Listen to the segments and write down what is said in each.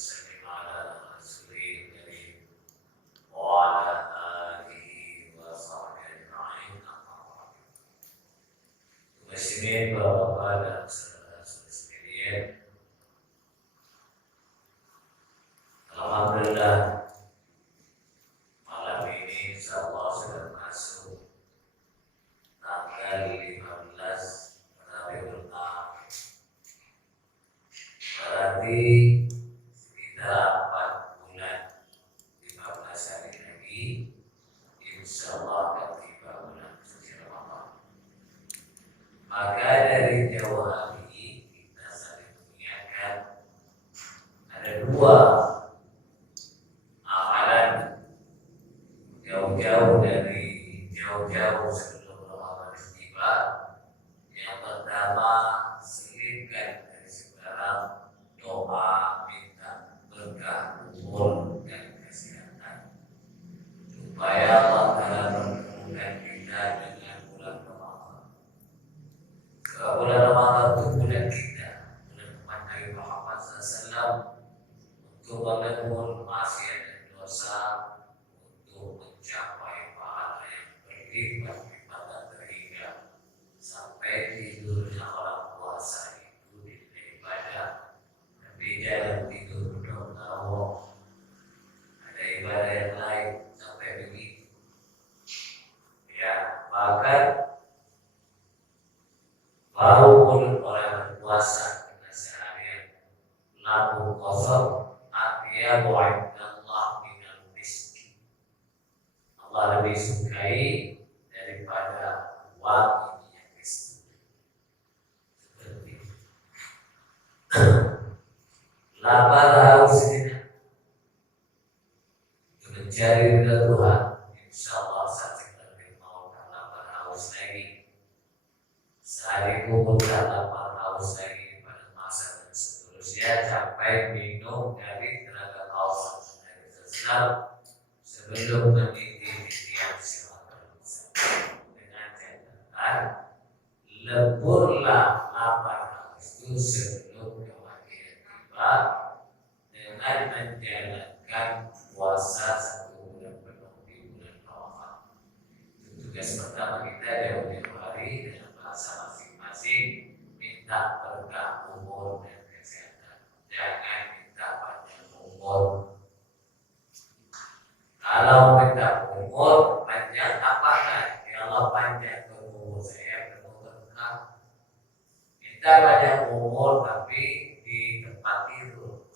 وسلم على رسوله الكريم وعلى آله وصحبه أجمعين. Muslimin, bapak-bapak dan saudara-saudari sekalian, alhamdulillah malam ini insyaallah sudah masuk tanggal 15 Rabiul Akhir. Berarti sekitar 4 bulan 15 hari lagi insyaallah akan tiba bulan suci Ramadan. Maka dari jauh hari kita saling mengingatkan ada dua amalan jauh-jauh sebelum Ramadan tiba. Yang pertama, selipkan dari sekarang doa minta berkah umur dan kesehatan supaya Allah Ta'ala mempertemukan kita dengan bulan Ramadan. Bulan Ramadan itu bulan kita, bulan umat Nabi Muhammad SAW, untuk menebur maksiat dan dosa, untuk mencapai pahala yang berlipat-lipat dan terhingga sampai tidurnya orang puasa itu di ibadah. Tapi jangan tidur berdoa, ada ibadah yang lain sampai begitu. Ya, bahkan baru mulut orang berpuasa dengan seharian lampu kosong, artinya wa'idallah minal miskin. Allah lebih sukai daripada wangi yang miskin. Seperti itu. Lapar haus ini mencari ridha Tuhan, insyaallah saat kita mau lapar haus lagi. Sehari kubur lapar haus lagi pada masa dan seterusnya sampai minum dari tenaga haus dari sesuatu sebelum meniti yang silakan dengan catatan leburlah lapar haus itu sebelum kematian tiba dengan menjalankan puasa 1 bulan penuh di bulan Ramadan. Itu tugas pertama kita jauh-jauh hari dengan bahasa masing-masing, minta berkah umur dan kesehatan. Jangan minta panjang umur. Kalau minta umur panjang, apakah ya Allah panjang umur saya penuh berkah? Minta panjang umur tapi di tempat tidur,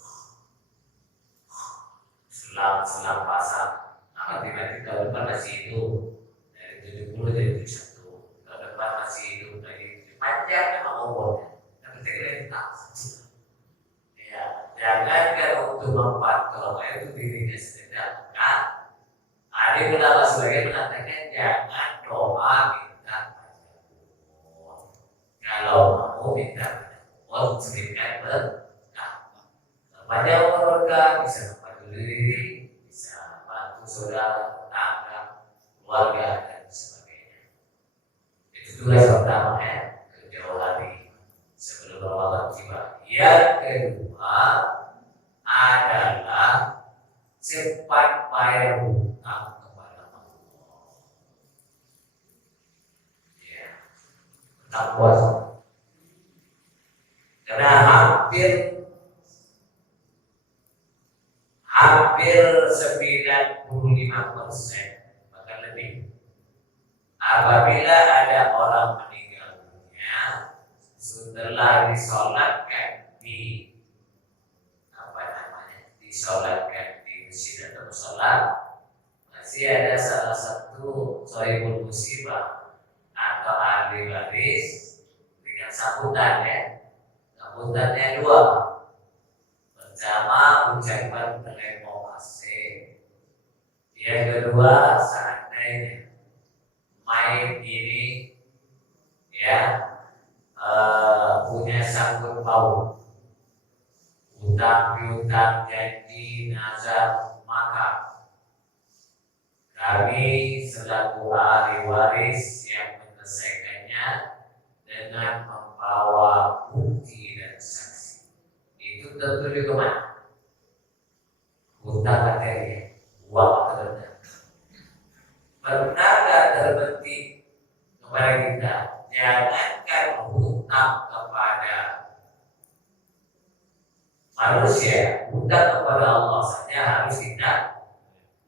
selang pasang. Nah, tiba-tiba depan masih hidup dari 70 jadi 71. Tahun depan masih hidup dari panjang memang umurnya. Tapi kita tak. Ya, jangan kalau untuk memantau itu dirinya sendiri. Ada ulama sebagian mengatakan jangan doa minta panjang umur. Kalau mau minta panjang umur, selipkan berkah. Panjang umur berkah bisa membantu diri, bisa membantu saudara, tetangga, keluarga dan sebagainya. Itu tugas pertama ya, jauh hari sebelum Ramadan tiba. Yang kedua adalah cepat bayar hutang kepada Allah. Ya, hutang puasa. Karena hampir 95% bahkan lebih, apabila ada orang meninggal dunia setelah disolatkan disolatkan di masjid atau musola, masih ada salah satu sohibul musibah atau ahli waris dengan sambutannya 2, pertama ucapan terima kasih, yang kedua seandainya mayit ini ya punya sangkut paut, utang piutang, janji, nazar, maka kami selaku ahli waris yang menyelesaikannya dengan membawa bukti dan saksi. Itu tentu di kemana? hutang materi, uang atau benda. Pernah nggak terbetik kepada kita? Jangankan hutang kepada manusia, hutang kepada Allah saja harus kita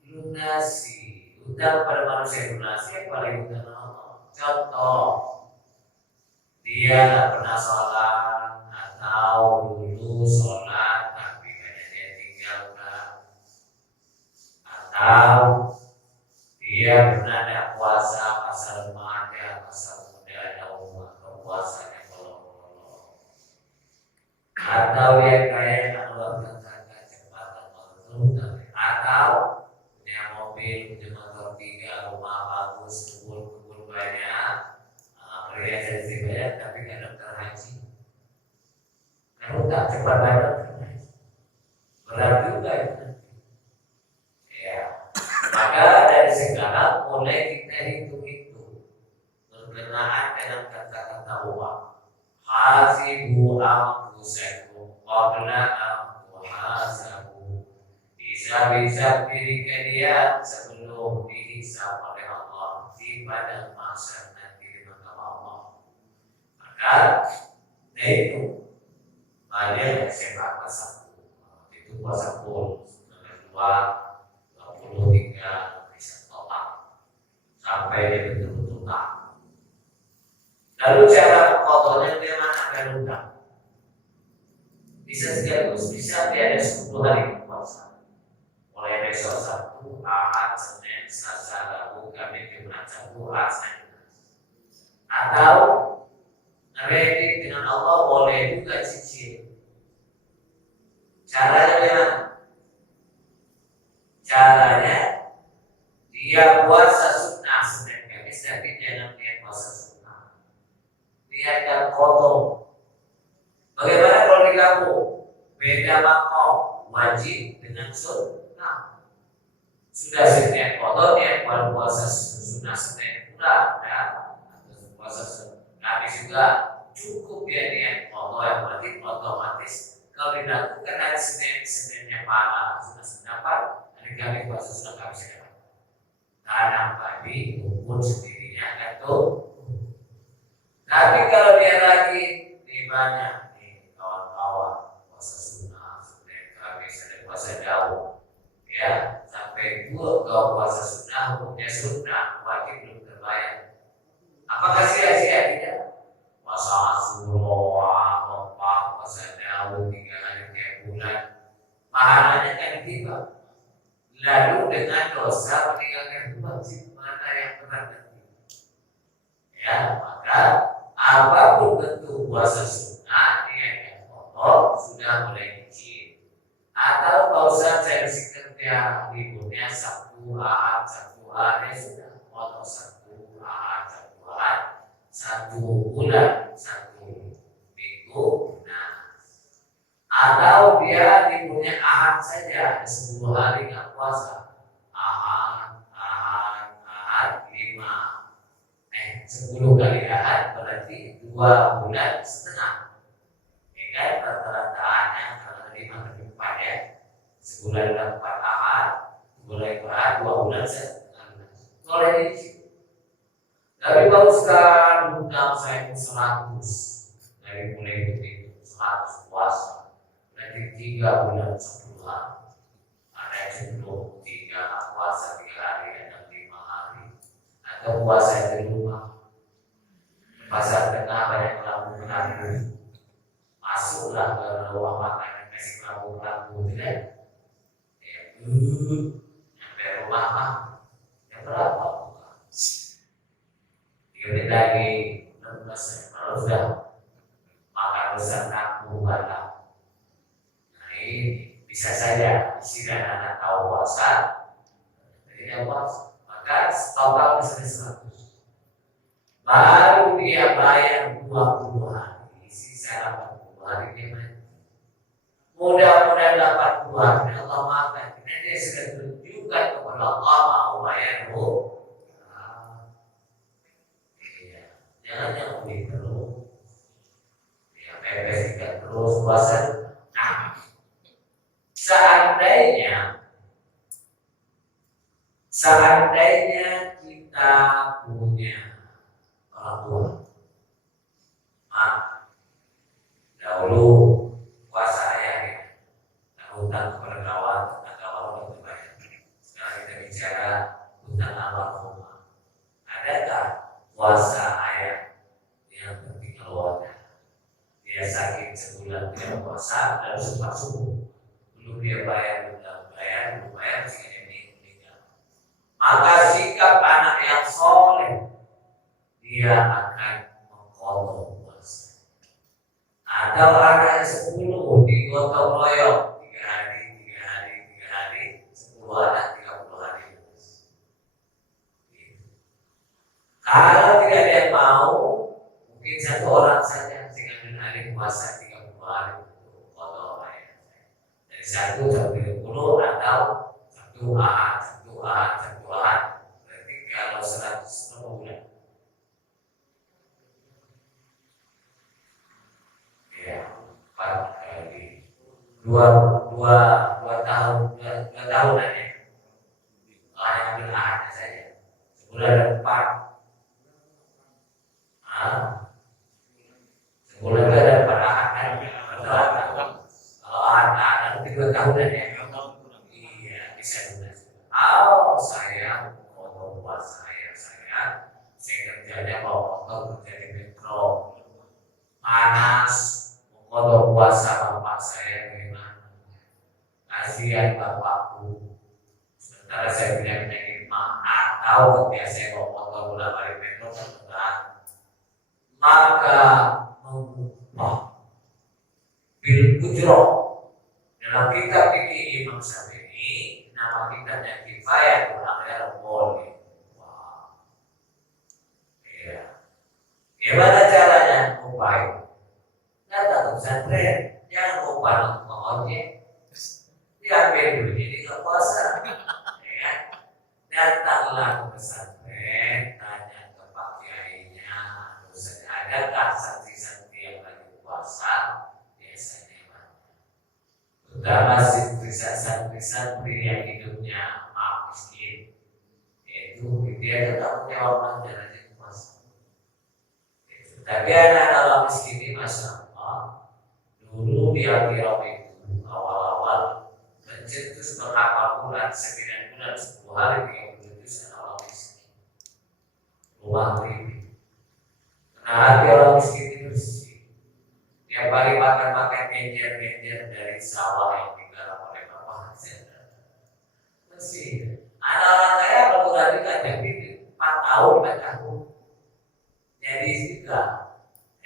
lunasi. Hutang kepada manusia lunasi, paling hutang Allah. Contoh, dia nggak pernah sholat atau dulu sholat tapi hanya dia tinggalkan, atau dia pernah ada puasa masa remaja, masa muda, ada umur kepuasannya bolong-bolong, atau dia kayak mengeluarkan zakat cepatan waktu, atau punya mobil, punya motor 3, rumah bagus, kebun banyak, perhiasan banyak, tapi nggak daftar haji. Kalau tak cepat bayar, berat juga itu. Ya, maka dari sekarang mulai kita hitung-hitung berkenaan dengan kata-kata uang. Hasibu anfusakum qabla an tuhasabu. Bisa diri kalian sebelum dihisab oleh Allah di padang mahsyar nanti di mahkamah Allah. Maka itu banyak sepak satu itu puasa full, kedua 23 bisa total sampai dia betul-betul tak. Lalu cara memotongnya dia mana akan undang? Bisa sekaligus, bisa dia ada 10 hari puasa. Mulai besok Sabtu, Ahad, Senin, Selasa, Rabu, Kamis, Jumat, Sabtu, Ahad, Senin. Atau ngeredit dengan Allah boleh juga cicil. Caranya bagaimana? Caranya dia puasa sunnah Senin Kamis, tapi jangan dia puasa sunnah. Niatkan kotor. Bagaimana kalau di kampung? Beda makom, wajib dengan sunnah. Sudah Senin kotor, dia puasa sunnah Senin pula, atau puasa Kamis juga cukup dia niat kotor yang berarti otomatis. Kalau dilakukan hari Seninnya malam sudah sedapat, hari Kamis puasa sudah Kamis sedapat. Tanam padi kumpul sendirinya akan tuh. Tapi kalau dia lagi di banyak nih kawan-kawan puasa sunnah, Senin Kamis ada puasa jauh, ya sampai dua kau puasa sunnah hukumnya sunnah wajib belum terbayar. Apakah sia-sia? Tidak. Puasa Asyura, puasa Daud 3 hari tiap bulan, pahalanya kan tiba. Lalu dengan dosa meninggalkan wajib mana yang berat nanti? Ya, maka apapun bentuk puasa sunnah yang kotor sudah mulai izin. Atau pausan saya kerja liburnya Sabtu Ahad sudah potong Sabtu Ahad 1 bulan 1 minggu. Nah, atau dia liburnya Ahad saja 10 hari nggak puasa. Ahad 10 kali Ahad berarti 2 bulan setengah. Ya kan rata-rataannya kalau 5 kali 4 ya. Sebulan 4 Ahad, mulai Ahad 2 bulan setengah. Boleh diisi. Tapi kalau sekarang undang saya 100 dari mulai itu 100 puasa, berarti 3 bulan 10 hari. Ada yang 3 puasa 3 hari, ada 5 hari. Atau puasa di rumah. Pasar tengah banyak pelaku-pelaku. Masuklah ke ruang makan yang kasih pelaku-pelaku itu kan. Sampai rumah mah yang berapa? 3 menit lagi 16 kalau sudah makan besar aku batal. Nah ini bisa saja istirahat anak tahu puasa, jadi puasa, maka total misalnya 100. Baru dia bayar 20 hari, sisa 80 hari dia mati. Mudah-mudahan 80 hari Allah maafkan. Karena dia sudah tunjukkan kepada Allah mau bayar jangan beli terus, ya pepes ikan terus puasa. Nah, seandainya Seandainya kita punya orang tua, dahulu puasa ayah ya, hutang kepada kawan, untuk dibayar. Sekarang kita bicara hutang almarhumah. Adakah puasa ayah yang penting keluarga? Dia sakit sebulan dia puasa, lalu sempat subuh, belum dia bayar, belum bayar, sehingga dia meninggal. Maka sikap anak yang soleh, dia akan mengkodok puasa. Atau anak yang 10 digotong royong 3 hari, 10 anak 30 hari. Kalau tidak ada yang mau, mungkin 1 orang saja dengan hari puasa 30 hari untuk kodok ayah. Dari 1 sampai 30 atau 1 Ahad. Berarti kalau 100 bulan. Ya, 4 kali 2 tahun aja. Yang ambil Ahad saja. Sebulan ada 4. Sebulan ada 4 Ahad kan? Kalau Ahad 2 tahunan ya. Iya, bisa lunas. Saya mau puasa saya kerjanya bawa motor kerja di metro, panas, mau puasa bapak saya bagaimana? Kasihan bapakku. Sementara saya punya penyakit atau ketika saya bawa motor bolak balik metro berat, maka mengubah bil ujroh dalam kitab fikih Imam Syafi'i, nama kitabnya Kifayatul Akhir boleh. Gimana caranya? Upaya datang ke pesantren, jangan lupa untuk mengojek, diambil duitnya di puasa, ya. Datanglah ke pesantren, tanya ke Pak Kiainya, adakah santri-santri yang lagi puasa? Biasanya banyak. Terutama santri-santri yang hidupnya miskin, itu dia tetap punya orang jalan. Tapi anak-anak orang miskin ini Masya Allah, dulu di Al-Qirab itu awal-awal mencetus berapa bulan, 9 bulan, 10 hari 37 anak orang miskin. Rumah pribadi. Karena hati orang miskin itu bersih. Dia paling makan genjer-genjer dari sawah yang digarap oleh bapak. Bersih. Anak orang kaya kalau tadi kan 4 tahun, 5 tahun. Jadi juga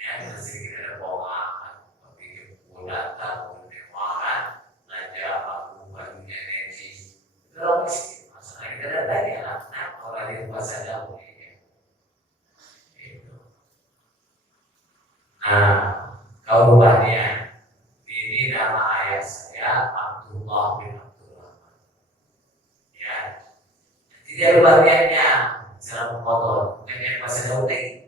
yang masih kita ada bawaan, tapi datang kemewahan, belanja bajunya energi, itu orang miskin. Masalahnya kita ada tanya anak orang yang puasa jauh ini. Nah, kau rubahnya ini nama ayah saya Abdullah bin Abdurrahman. Ya, tidak rubahnya cara kotor, bukan yang puasa jauh ini.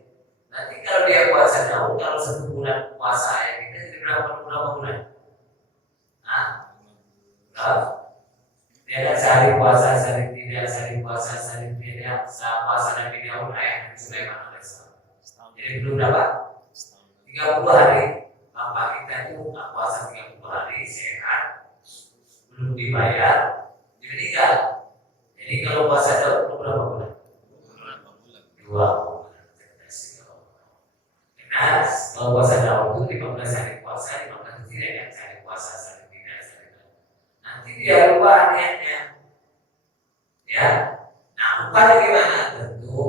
Nanti kalau dia puasa jauh, kalau 1 bulan puasa ya kita jadi berapa bulan? Dia ada sehari puasa, sehari tidak, sehari puasa, sehari tidak, puasa Nabi Daud ayat Sulaiman alaihissalam. Jadi belum dapat 30 hari. Bapak kita itu puasa 30 hari sehat, belum dibayar, dia meninggal. Jadi kalau puasa jauh berapa bulan? 2 bulan. Nah, kalau puasa jauh itu 15 hari puasa, 15 tidak ya, hari puasa, hari tidak, hari tidak. Nanti dia lupa niatnya, ya. Nah, upahnya gimana? Tentu,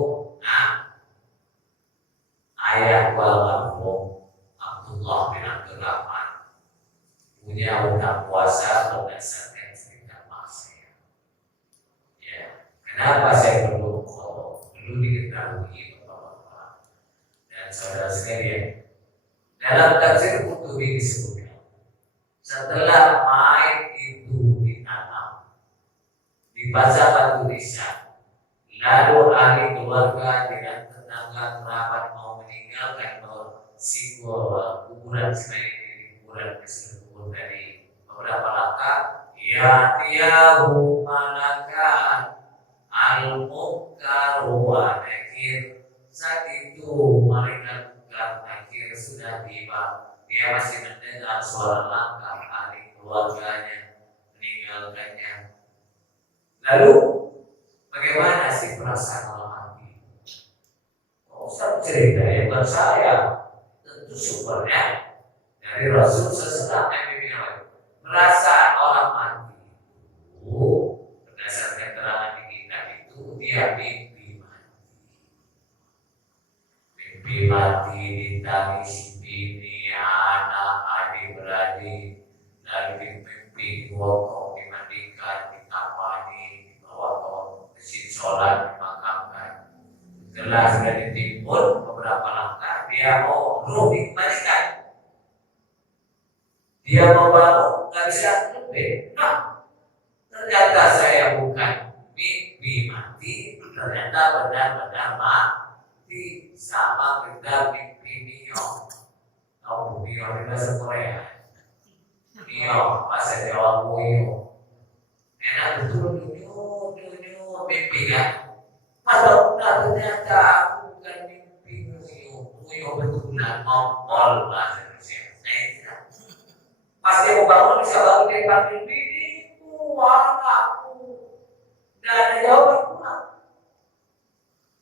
ayah almarhum Abdullah bin Abdurrahman punya hutang puasa berdasarkan cerita maksiat. Ya, kenapa saya perlu diketahui? Saudara sekalian, dalam tafsir Qurtubi disebutkan setelah mayit itu ditanam di pasar batu nisan, lalu ahli keluarga dengan tetangga kerabat mau meninggalkan kuburan selain kuburan kubur dari beberapa langkah, ya tiahu malakan al-munkar wa nakir. Saat itu malaikat munkar nakir sudah tiba. Dia masih mendengar suara langkah ahli keluarganya meninggalkannya. Lalu bagaimana sih perasaan malam hati? Oh, saya cerita yang bukan saya, tentu sumbernya dari Rasul sesudah Nabi bilang perasaan orang mati itu berdasarkan keterangan di kitab itu dia mimpi mati ditangisi bini, anak, adik beradik, lalu mimpi digotong, dimandikan, ditapani, dibawa ke mesin sholat, dimakamkan. Setelah sudah ditimbun beberapa langkah, dia mau dimandikan. Dia mau bangun, nggak bisa lebih. Nah, ternyata saya bukan mimpi mati, ternyata benar-benar mati sama kita mimpi mio. Tahu mio di bahasa Korea? Mio, bahasa Jawa mio. Enak betul mio mimpi kan? Kalau ternyata aku bukan mimpi mio betulan ngomol bahasa Indonesia. Pas dia mau bangun bisa bangun dari panggil biniku, anakku, dan ada jawaban pulang.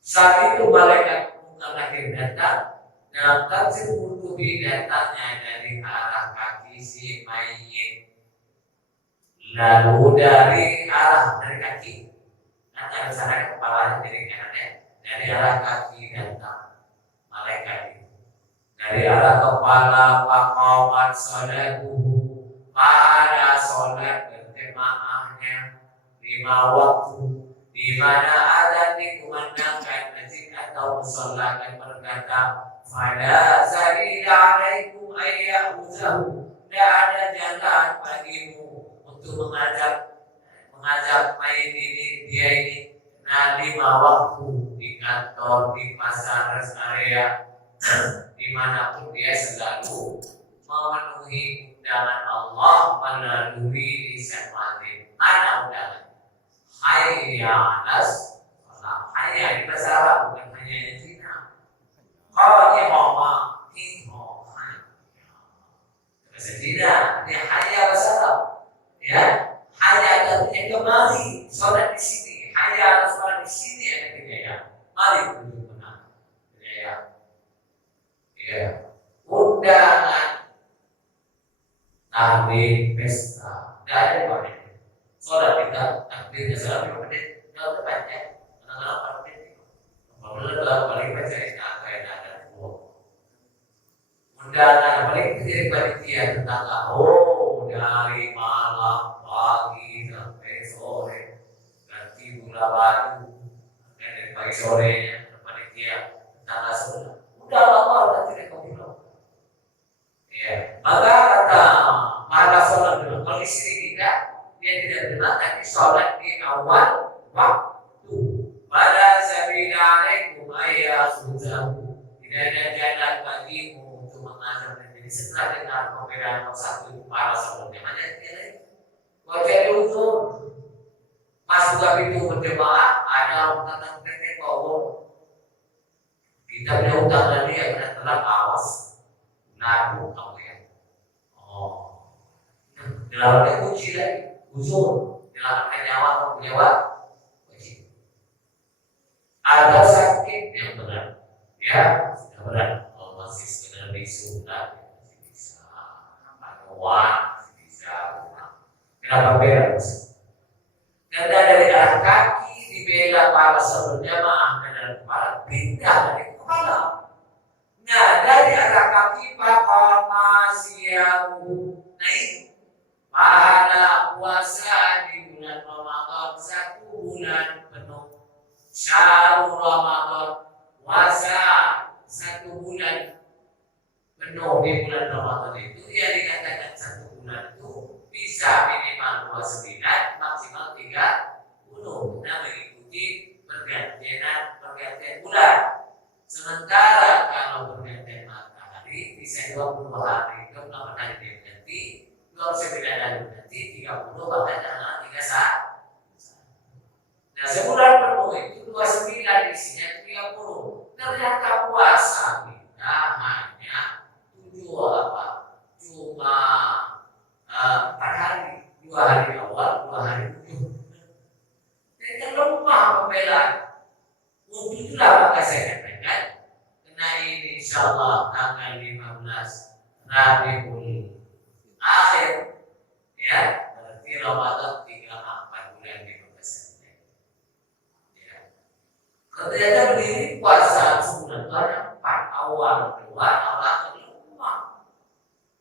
Saat itu malaikat munkar nakir datang, dalam tafsir Qurtubi datangnya dari arah kaki si mayit, lalu dari kaki, nanti ada sana kepalanya dari kanannya, dari arah kaki datang malaikat itu. Dari arah kepala pakomat sholatuhu, pada sholat berjemaahnya 5 waktu, di mana ada dikumandangkan masjid atau musola dan berkata, "Fala sabila alaikum ayyuzahu." Tidak ada jalan bagimu untuk mengajak mayit ini, dia ini. Nah, 5 waktu di kantor, di pasar, rest area, dimanapun dia selalu memenuhi undangan Allah melalui lisan wajib. Mana undangan? Hayya alas salah. Hayya di bahasa Arab, bukan hanya di Cina. Qawanya mama himo bahasa Cina. Dia hayya bahasa Arab. Ya, hayya artinya kemari sholat di sini. Hayya alas sholat di sini ada ya. Mari duduk benar. Ya, undangan tahdir pesta dari mana? Sholat kita takdirnya salah 5 menit, nggak terbaca, kadang-kadang 4 menit. Apabila paling baca kayak ada undangan paling jadi panitia tetangga. Oh, dari malam pagi sampai sore, ganti bola baru, dan dari pagi sorenya panitia tetangga sebelah. Udah lama tidak kau bilang. Ya, maka kata maka sholat dulu. Kalau istri kita dia tidak benar, tapi sholat di awal waktu. Pada sabila alaikum ayyuzahu. Tidak ada jalan bagimu untuk mengajar. Jadi setelah dengar pembedaan satu itu para sholatnya mana dia? Wajah uzur. Pas juga itu berjemaah ada orang tentang nenek bawah. Kita punya utang tadi yang telah awas, nabung kamu ya. Oh, dalamnya kunci lagi, uzur, dalamnya nyawa kunci. Ada sakit yang berat, ya sudah berat. Kalau masih sekedar bisu, masih bisa, panuan, masih bisa. Kenapa beres? Karena dari arah kaki dibela para sahabat jamaah dan kepala pindah dari kepala. Nah, dari arah kaki pakal masyahu naik pada puasa di bulan Ramadan 1 bulan penuh. Syahrul Ramadan puasa 1 bulan penuh di bulan Ramadan itu yang dikatakan 1 bulan itu bisa minimal 29 maksimal 30 karena mengikuti pergantian bulan. Sementara kalau pergantian matahari bisa 20 hari, 28 hari dia ganti, 29 hari ganti, 30 bahkan tanggal 31. Nah sebulan penuh itu 29 isinya 30. Ternyata puasa kita hanya 4 hari, 2 hari awal, 2 hari ujung. Jadi kan lemah pembelaan. Untuk itulah maka saya katakan, karena ini insya Allah tanggal 15 Rabiul Akhir, ya berarti Ramadan tinggal 4 bulan 15 hari. Ya. Ketika berdiri puasa sebulan itu ada 4 awal, 2 awal lemah.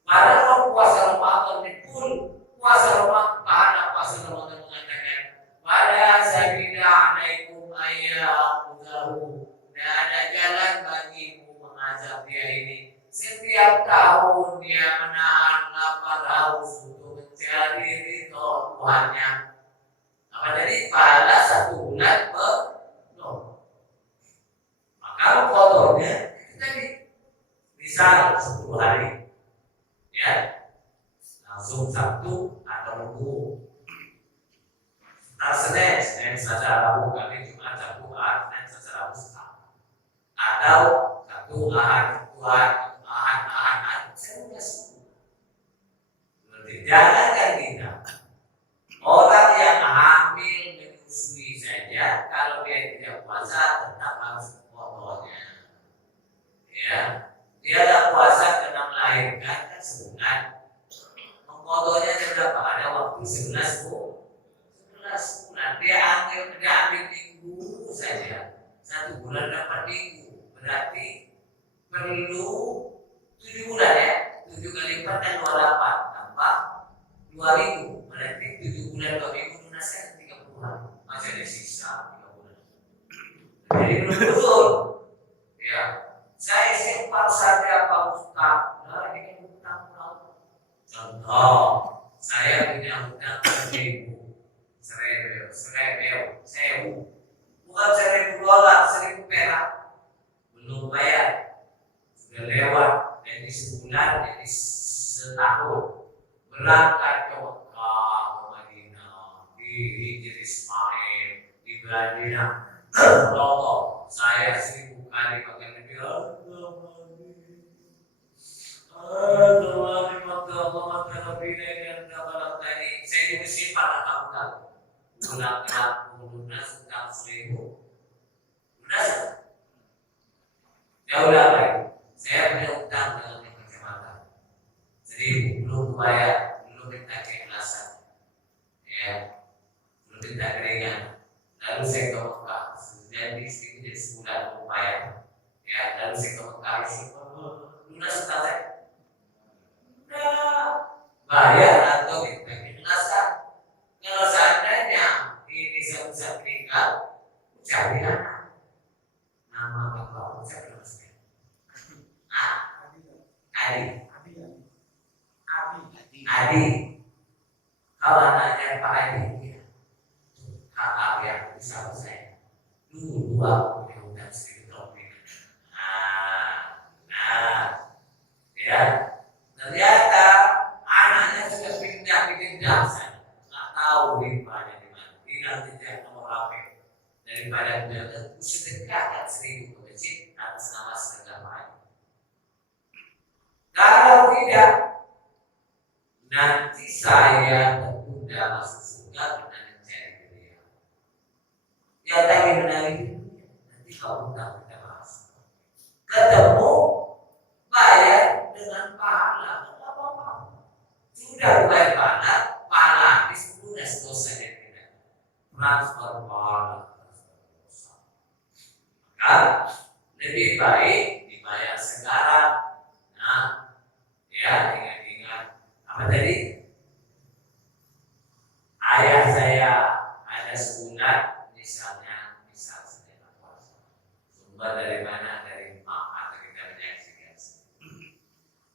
Padahal puasa Ramadan itu puasa Ramadan, pahala puasa Ramadan mengatakan pada sabila alaikum ayya'udhahu, dan ada jalan bagimu mengazab dia ini. Setiap tahun dia menahan lapar haus untuk mencari ridho Tuhannya. Apa tadi? Pahala 1 bulan penuh. Maka kotornya itu tadi misal 10 hari, ya langsung Sabtu atau Minggu. Senin, Selasa, Rabu, Kamis, Jumat, Sabtu, Ahad, Senin, Selasa, Rabu, atau Sabtu, Ahad, jangankan kita, orang yang hamil menyusui saja kalau dia tidak puasa tetap harus potongnya. Ya, dia tidak puasa karena melahirkan kan sebulan. Mengkodoknya berapa? Ada waktu 11 bulan. Dia ambil minggu saja. 1 bulan dapat minggu. Berarti perlu 7 bulan ya. 7 kali 4 dan 28 tambah 2 minggu. Berarti 7 bulan 2 minggu lunasnya 30 hari. Masih ada sisa 3 bulan. Jadi belum betul. Ya, saya sempat saja Pak Ustaz. Nah, ini kan hutang Allah. Contoh, saya punya hutang 1.000. Bukan $1.000, 1.000 perak. Belum bayar. Sudah lewat dari sebulan, dari setahun. Berangkat ke Mekah, ke Madinah, di Hijri Ismail, di Madinah. Allah, saya 1.000 kali pakai lebih. Saya juga simpan akal. Bulan lunas utang 1.000. Lunas? Ya udah baik. Saya punya utang dengan kacamata 1.000 belum bayar, belum minta keikhlasan, ya, belum minta keringan. Lalu saya ke Mekah, jadi sebulan belum bayar, ya. Lalu saya ke Mekah, lunas utang saya. Bayar atau minta keikhlasan. Kalau seandainya ini saya bisa meninggal, cari anak. Nama bapak saya belum sekian. Adi. Kalau anaknya Pak Adi, kakak yang bisa saya. Dulu aku punya utang 1.000 lebih. Ya. Ternyata anaknya sudah pindah sana. Nggak tahu ribanya di mana. Tinggal tidak nomor HP. Daripada dia sedekahkan 1.000 ke masjid atas nama sedekah lain. Kalau tidak, nanti saya tertunda masuk surga dengan mencari beliau. Ya tapi menangis nanti kalau kita bahas. Ketemu bayar dengan pahala, tidak apa-apa. Sudah bayar pahala habis lunas dosa dan tidak. Transfer pahala. Maka lebih baik dibayar sekarang. Nah, ya ingat-ingat apa tadi? Ayah saya ada sebulan, misal sedang puasa. Sumber dari mana? Dari mak atau kita menyaksikan.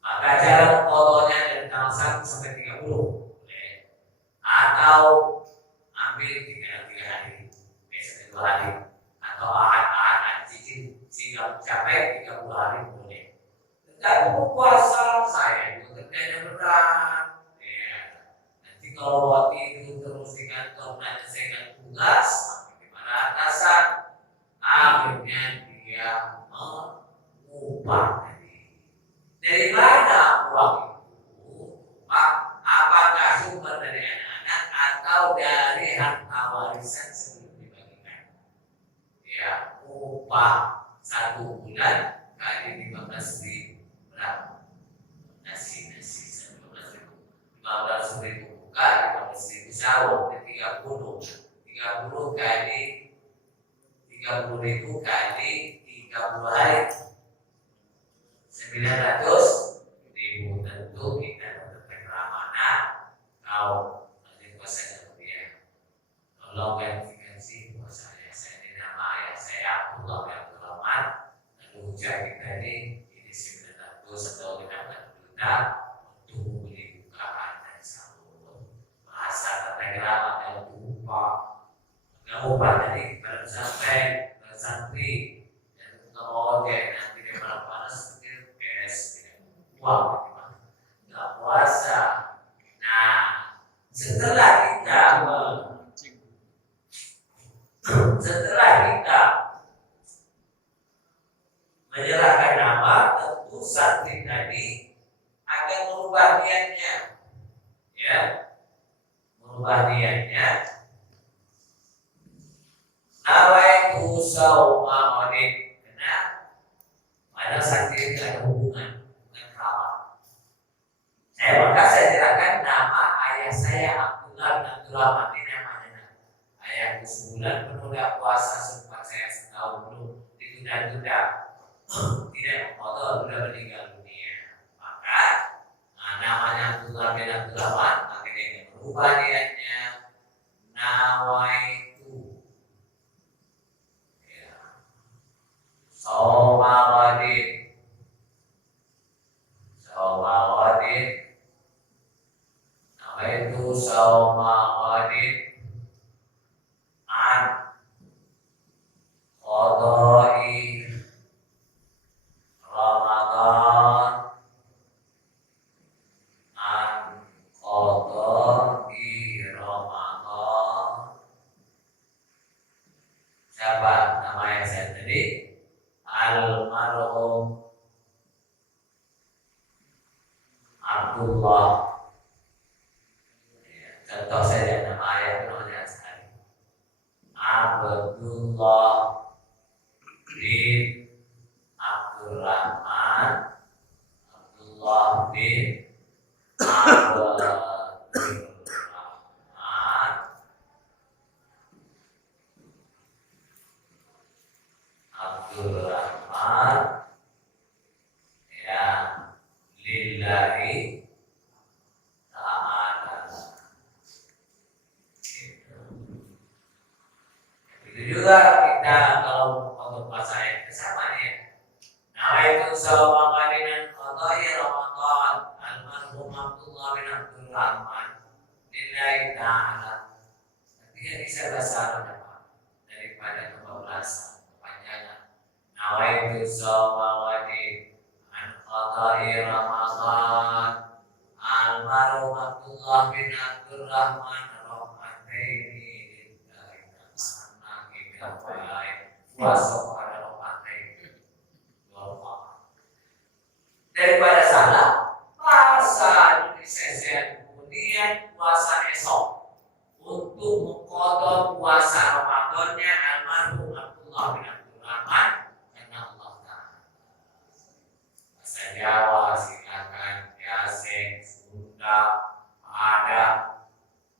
Maka cara fotonya dari tanggal 1 sampai 30 boleh. Atau ambil 3 hari, biasanya 2 hari. Atau ahad cicil sehingga mencapai 30 hari boleh. Tetapi puasa saya itu kerjanya berat. Ya. Nanti kalau waktu itu terus di kantor menyelesaikan tugas, bagaimana atasan, akhirnya dia mengubah dari mana uang itu? Apakah sumber dari anak-anak atau dari harta warisan sebelum dibagikan? Ya, upah 1 bulan kali 15.000 berapa? Nasi 15.000. 15.000 buka, 15.000 sahur, 30 kali 30.000 kali 30 hari 900.000. Tentu kita berpegang mana kau nanti puasanya dia tolong ganti puasanya. Saya ini nama ayah saya Abdullah bin Abdul Rahman. Lalu ujar kita ini 900 atau 500 juta untuk membeli bukaan dan sahur. Bahasa telegram ada upah. Upah tadi pada sampai santri dan kemudian nanti dia panas beres uang nggak puasa. Nah, setelah kita menyerahkan nama, tentu santri tadi akan merubah niatnya, ya, merubah niatnya. Nawaitu sauma odin, karena pada santri itu ada hubungan kerabat. Maka saya jelaskan nama ayah saya Abdullah bin Abdul Rahman. Ini namanya. Ayahku sebulan penuh gak puasa, sempat saya setahun belum ditunda-tunda, tidak kotor, sudah meninggal dunia. Maka namanya Abdullah bin Abdul Rahman, akhirnya berubah niatnya. Nawaitu Somawadin Nawaitu Somawadin an qadai Ramadan siapa namanya saya tadi? Almarhum Abdullah. Contoh saja nama ayah namanya sekali. Abdullah bin Abdurrahman. Abdullah bin Abdurrahman ya lillahi ta'ala. Itu juga kita kalau untuk puasa yang sama nih. Nawaitu sawma qadinan qadai Ramadan almarhum Abdullah bin Abdul Rahman lillahi ta'ala. Tapi yang bisa bahasa Arab daripada kebablasan kepanjangan. Nawaitu sawma qadin an qadai Ramadan almarhum Abdullah bin Abdul Rahman rahmataini lillahi ta'ala. Kita puasa pada rahmataini daripada salah puasa disesen kemudian puasa esok untuk mengqadha puasa Ramadannya almarhum Abdullah bin Abdul Rahman karena Allah Ta'ala. Bahasa Jawa silakan, Yasin, Sunda, ada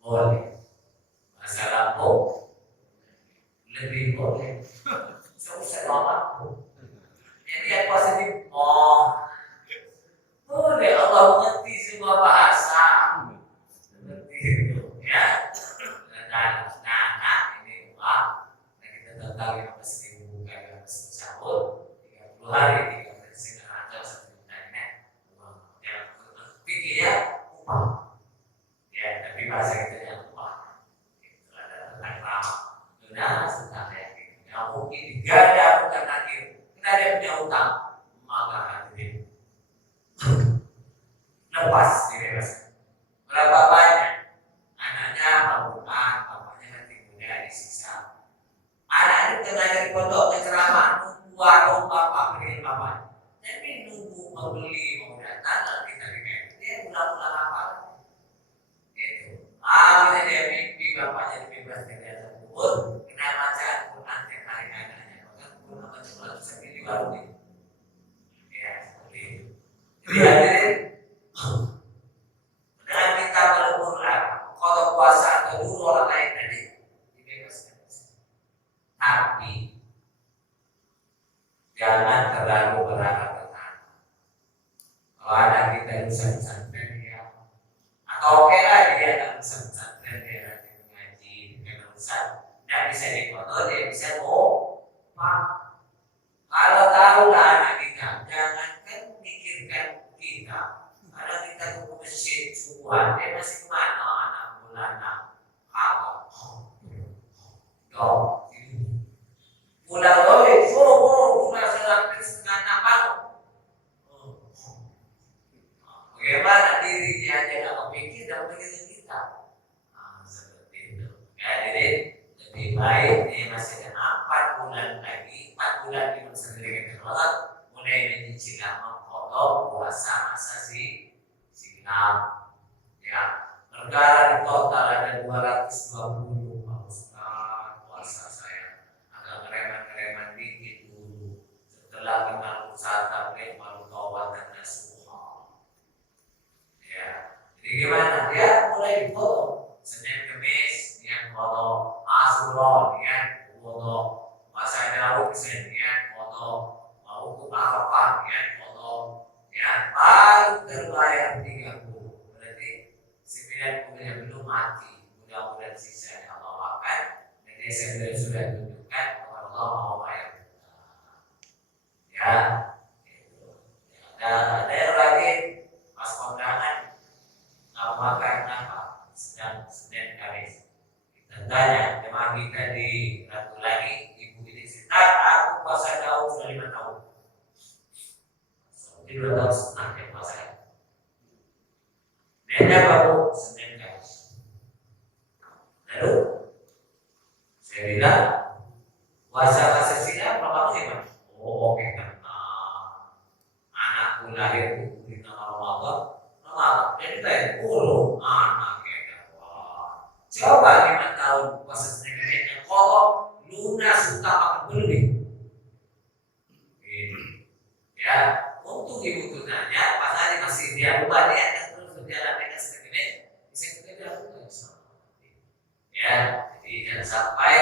boleh. Bahasa Lampung lebih boleh. Susah banget. Jadi yang positif boleh Allah mengerti semua bahasa seperti itu ya. Nah ini uang yang kita tahu 15.000 kali 15 sahur 30 hari 3.900 sebenarnya uang yang pikirnya upah ya, tapi bahasa kita yang upah itu ada tentang ramah benar tentang yang mungkin digada bukan akhir kita ada punya utang maka hati lepas dibebaskan. Berapa banyak anaknya Al-Quran, bapaknya bapaknya dibebas dari azab kubur, kena bacaan Quran tiap hari kayaknya, maka kubur akan cuma sakit di warung ini. Ya, seperti itu. Jadi hadirin, dengan kita Quran, kalau puasa atau dulu orang lain tadi dibebaskan. Tapi jangan terlalu berharap dengan kalau anak kita lulusan pesantren ya, atau oke lah dia anak lulusan pesantren dia rajin mengaji dengan lulusan, tidak bisa difoto dia bisa pak. Kalau tahu lah anak kita, jangankan mikirkan kita. Kalau kita ke masjid subuhan, dia masih kemana anak bulana apa? Pulang lagi, pulang sampai setengah enam bangun. Bagaimana diri dia aja nggak memikir dan memikir kita? Seperti itu. Jadi lebih baik dia masih ada 4 bulan lagi, 4 bulan di masa keluar, mulai menyicil memfoto puasa masa silam. Ya, negara di total ada 220 puasa saya. Agak ngereman dikit dulu. Setelah kenal usaha tablet baru tawar dan nasuha. Ya, jadi gimana? Dia mulai difoto. Senin Kamis dia foto, Asyura dia foto, masa Daud Senin dia foto, mau ke Arafah dia foto, ya baru terbayar 30. Berarti 90 yang belum mati. Mudah-mudahan sisa yang Allah akan. Dan saya sudah tunjukkan kepada Allah mau bayar. Ya, itu. Ada yang lagi pas kondangan makan apa? Sedang Senin Kamis. Kita tanya jemaah kita di Ratu lagi, ibu ini cerita, aku puasa Daud sudah 5 tahun. Jadi 2 tahun setengah yang puasa. Nenek baru Senin Kamis. Lalu saya bilang puasa silam berapa sih, Pak? Oh, oke kan. Anakku lahir di tanggal Ramadan. Jadi saya anaknya. Wah. Coba 5 tahun puasa Senin yang kotor, lunas utang akan berlebih. Ya, untuk ibu tuh nanya, pas hari masih dia lupa dia akan terus berjalan dengan Senin ini, bisa kita lakukan. Ya, jadi jangan sampai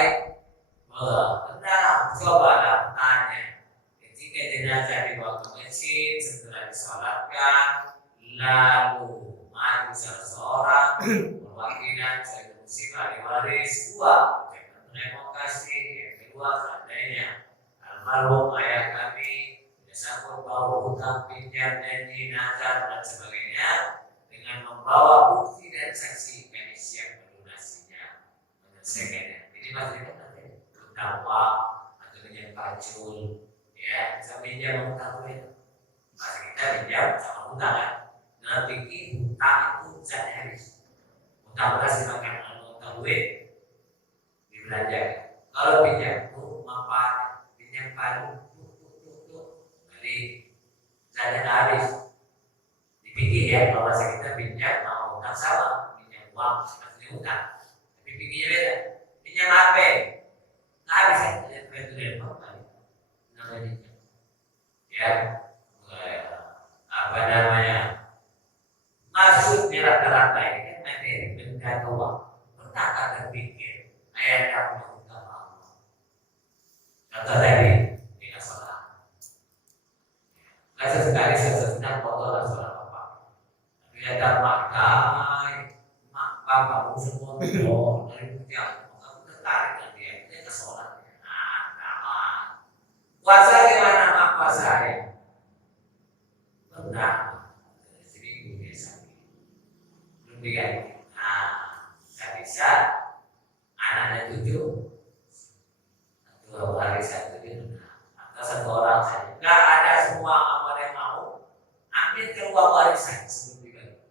tenang, cobalah tanya. Ketika jenazah dibawa ke masjid, setelah disolatkan, lalu maju salah seorang perwakilan saya muslim ahli waris 2 ucapan terima kasih. Yang kedua seandainya almarhum ayah kami tidak sanggup bawa hutang pinjam janji nazar dan sebagainya, dengan membawa bukti dan saksi kami siap melunasinya, menyelesaikannya. Jadi masih terdakwa atau dengan pacul ya bisa pinjam hutang itu masih kita pinjam sama hutang kan. Dalam fikih hutang itu zat habis. Hutang beras dimakan, hutang duit dibelanjakan. Kalau pinjam itu manfaat, pinjam palu, jadi zatnya habis. Di fikih ya, kalau masa kita pinjam mau hutang sama, pinjam uang masih hutang. Tapi fikihnya beda. Pinjam HP, nggak habis kan? Itu namanya. Ya, apa namanya? Maksudnya rata-rata ini kan materi benda uang. Pernah tak terpikir ayat kamu minta Allah? Kata tadi tidak salah. Rasa sekali saya sedang foto dan salah apa? Tapi ada makai, mak bapak semua dari yang kamu tertarik dan dia kesolat. Nah, puasa gimana mak puasa ya? Pernah. Diganti. Nggak bisa. Anaknya 7 2 hari 1 dia atau 1 orang saja. Nggak ada semua amal yang mau ambil keluar warisan sebelum diganti.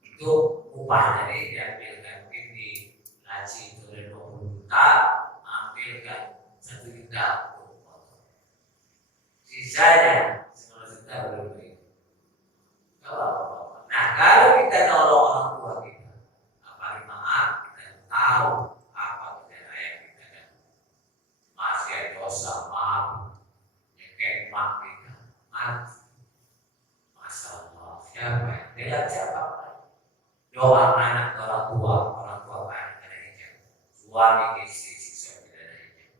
Itu upah dari diambilkan mungkin di laci itu dari 20 juta, ambilkan 1 juta. Sisanya 10 juta berlebih. Kalau nah, kalau kita nolong orang tua kita, apa maaf, kita minta tahu apa bendera yang kita dan masih dosa maaf yang mak kita mati. Masya Allah, siapa yang dengan siapa? Doa anak orang tua kan tidak hijab, suami istri siswa tidak hijab.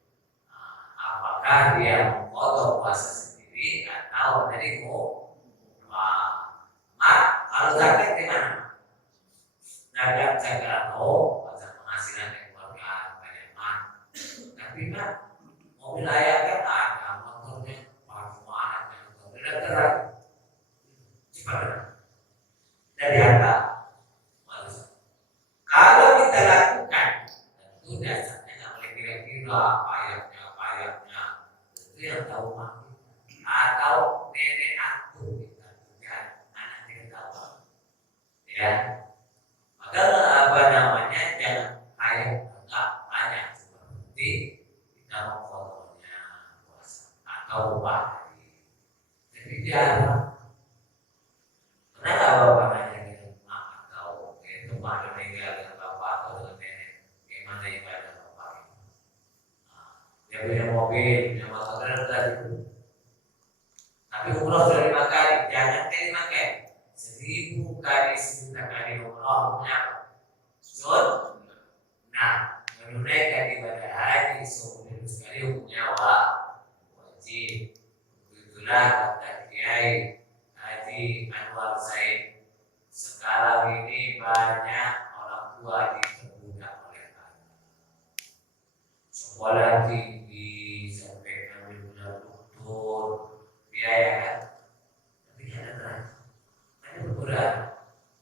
Apakah dia memotong puasa sendiri atau dari kalau zakat di mana? Zakat tahu pasal penghasilan yang keluarga banyak tapi kan mobil layak kan ada motornya, semua anaknya motor tidak terang cepat dari harga. Kalau kita lakukan tentu dasarnya nggak boleh kira-kira payahnya tentu yang tahu mati atau nenek aku kita bukan anak kita tahu ya. Maka apa namanya jangan kayak enggak banyak seperti kita memfotonya puasa atau upah hari. Jadi jarang. Karena bapak nanya gitu, atau itu mana meninggal dengan bapak atau dengan nenek, gimana ibadah bapak itu? Dia punya mobil, punya motor tadi. Tapi umroh sudah 5 kali, jangan ke 5 kali. 1000 kali 1000 kali umroh punya nah, menunaikan ibadah haji seumur sekali hukumnya wajib. Itulah kata Kiai Haji Anwar Zaid. Sekarang ini banyak orang tua diperbudak oleh anak. Sekolah tinggi sampai ambil benar doktor, biaya kan? Tapi ada terang. Ada berkurang.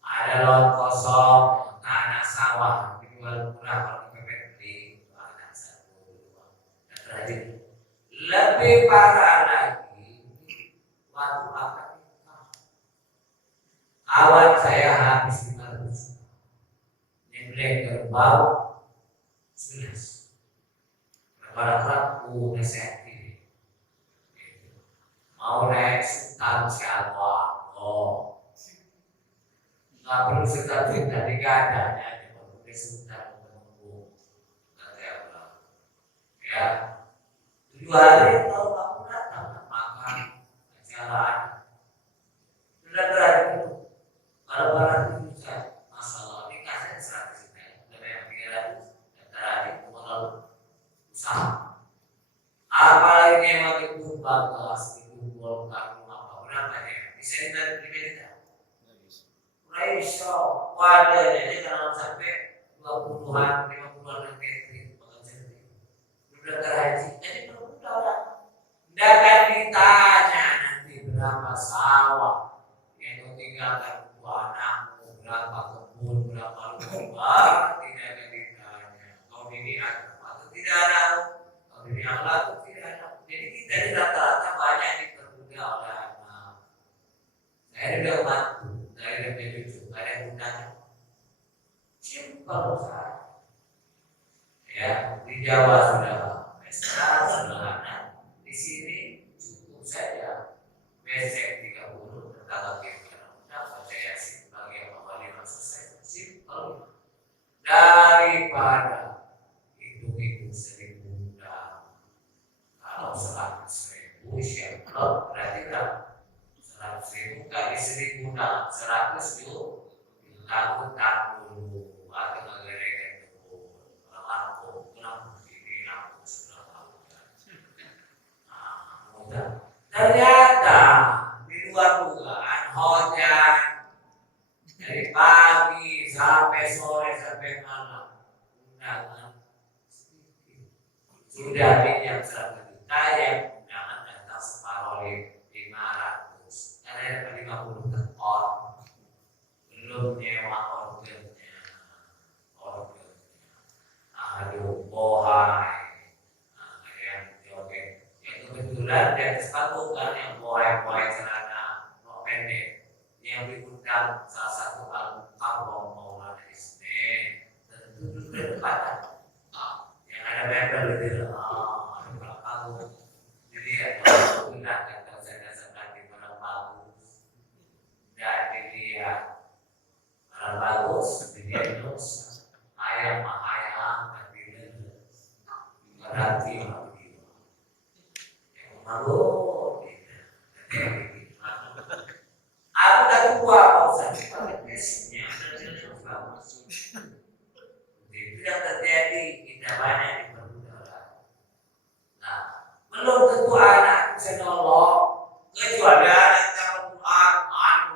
Ada laut kosong, tanah sawah dijual murah kalau dipepet beli anak satu dua. Dan terakhir lebih parah lagi waktu akad nikah. Awal saya habis 500, nyempleng kerbau 11. Berapa udah sehati. Mau naik sultan siapa? Nggak perlu sultan tadi keadaannya cuma perlu sultan menunggu nanti apa ya 7 hari kalau kamu datang makan jalan sudah berada itu kalau barang itu bisa masalah ini kasih 100 juta lebih yang 300 dan terakhir modal usaha apalagi memang itu bagus itu golkar apa berapa ya bisa ditarik di media Aisyah, wadah jadi kalau sampai 20-an, 50-an yang catering pengajian sudah terhaji, jadi berbudak orang. Tidak akan ditanya nanti berapa sawah yang kau tinggalkan untuk anakmu, berapa kebun, berapa rumah, tidak akan ditanya. Kau ini ada atau tidak ada, kau ini akhlak atau tidak ada. Jadi kita di rata-rata banyak diperbudak oleh anak. Saya sudah bantu. Dari cucu, ada yang gunanya simpel saja. Ya, di Jawa sudah besar, sederhana. Di sini cukup saja besek 30 tetangga kira dapat saya sebagai pembali masuk saya simpel daripada itu 1000 kalau 100.000 siapa berarti kan 100.000 kali 1000 100 itu takut dulu atau ngegerekan itu lampu sini lampu sebelah lampu mudah ternyata di luar dugaan hujan dari pagi sampai sore sampai malam undangan sudah di jam 1 juta yang undangan datang separuh 500 ada 50 tekor belum nyewa ordernya aduh bohai yang joget yang kebetulan dari sepatu kan yang bohai celana pendek yang diundang salah satu album Maulana Isne tentu juga depan yang ada member gitu kalau jadi ya gunakan dasar-dasar di barang bagus dan dilihat barang bagus dilihat terus ayam tidak banyak yang dipermudah. Nah, belum tentu anak bisa nolong, kecuali anak dapat Quran,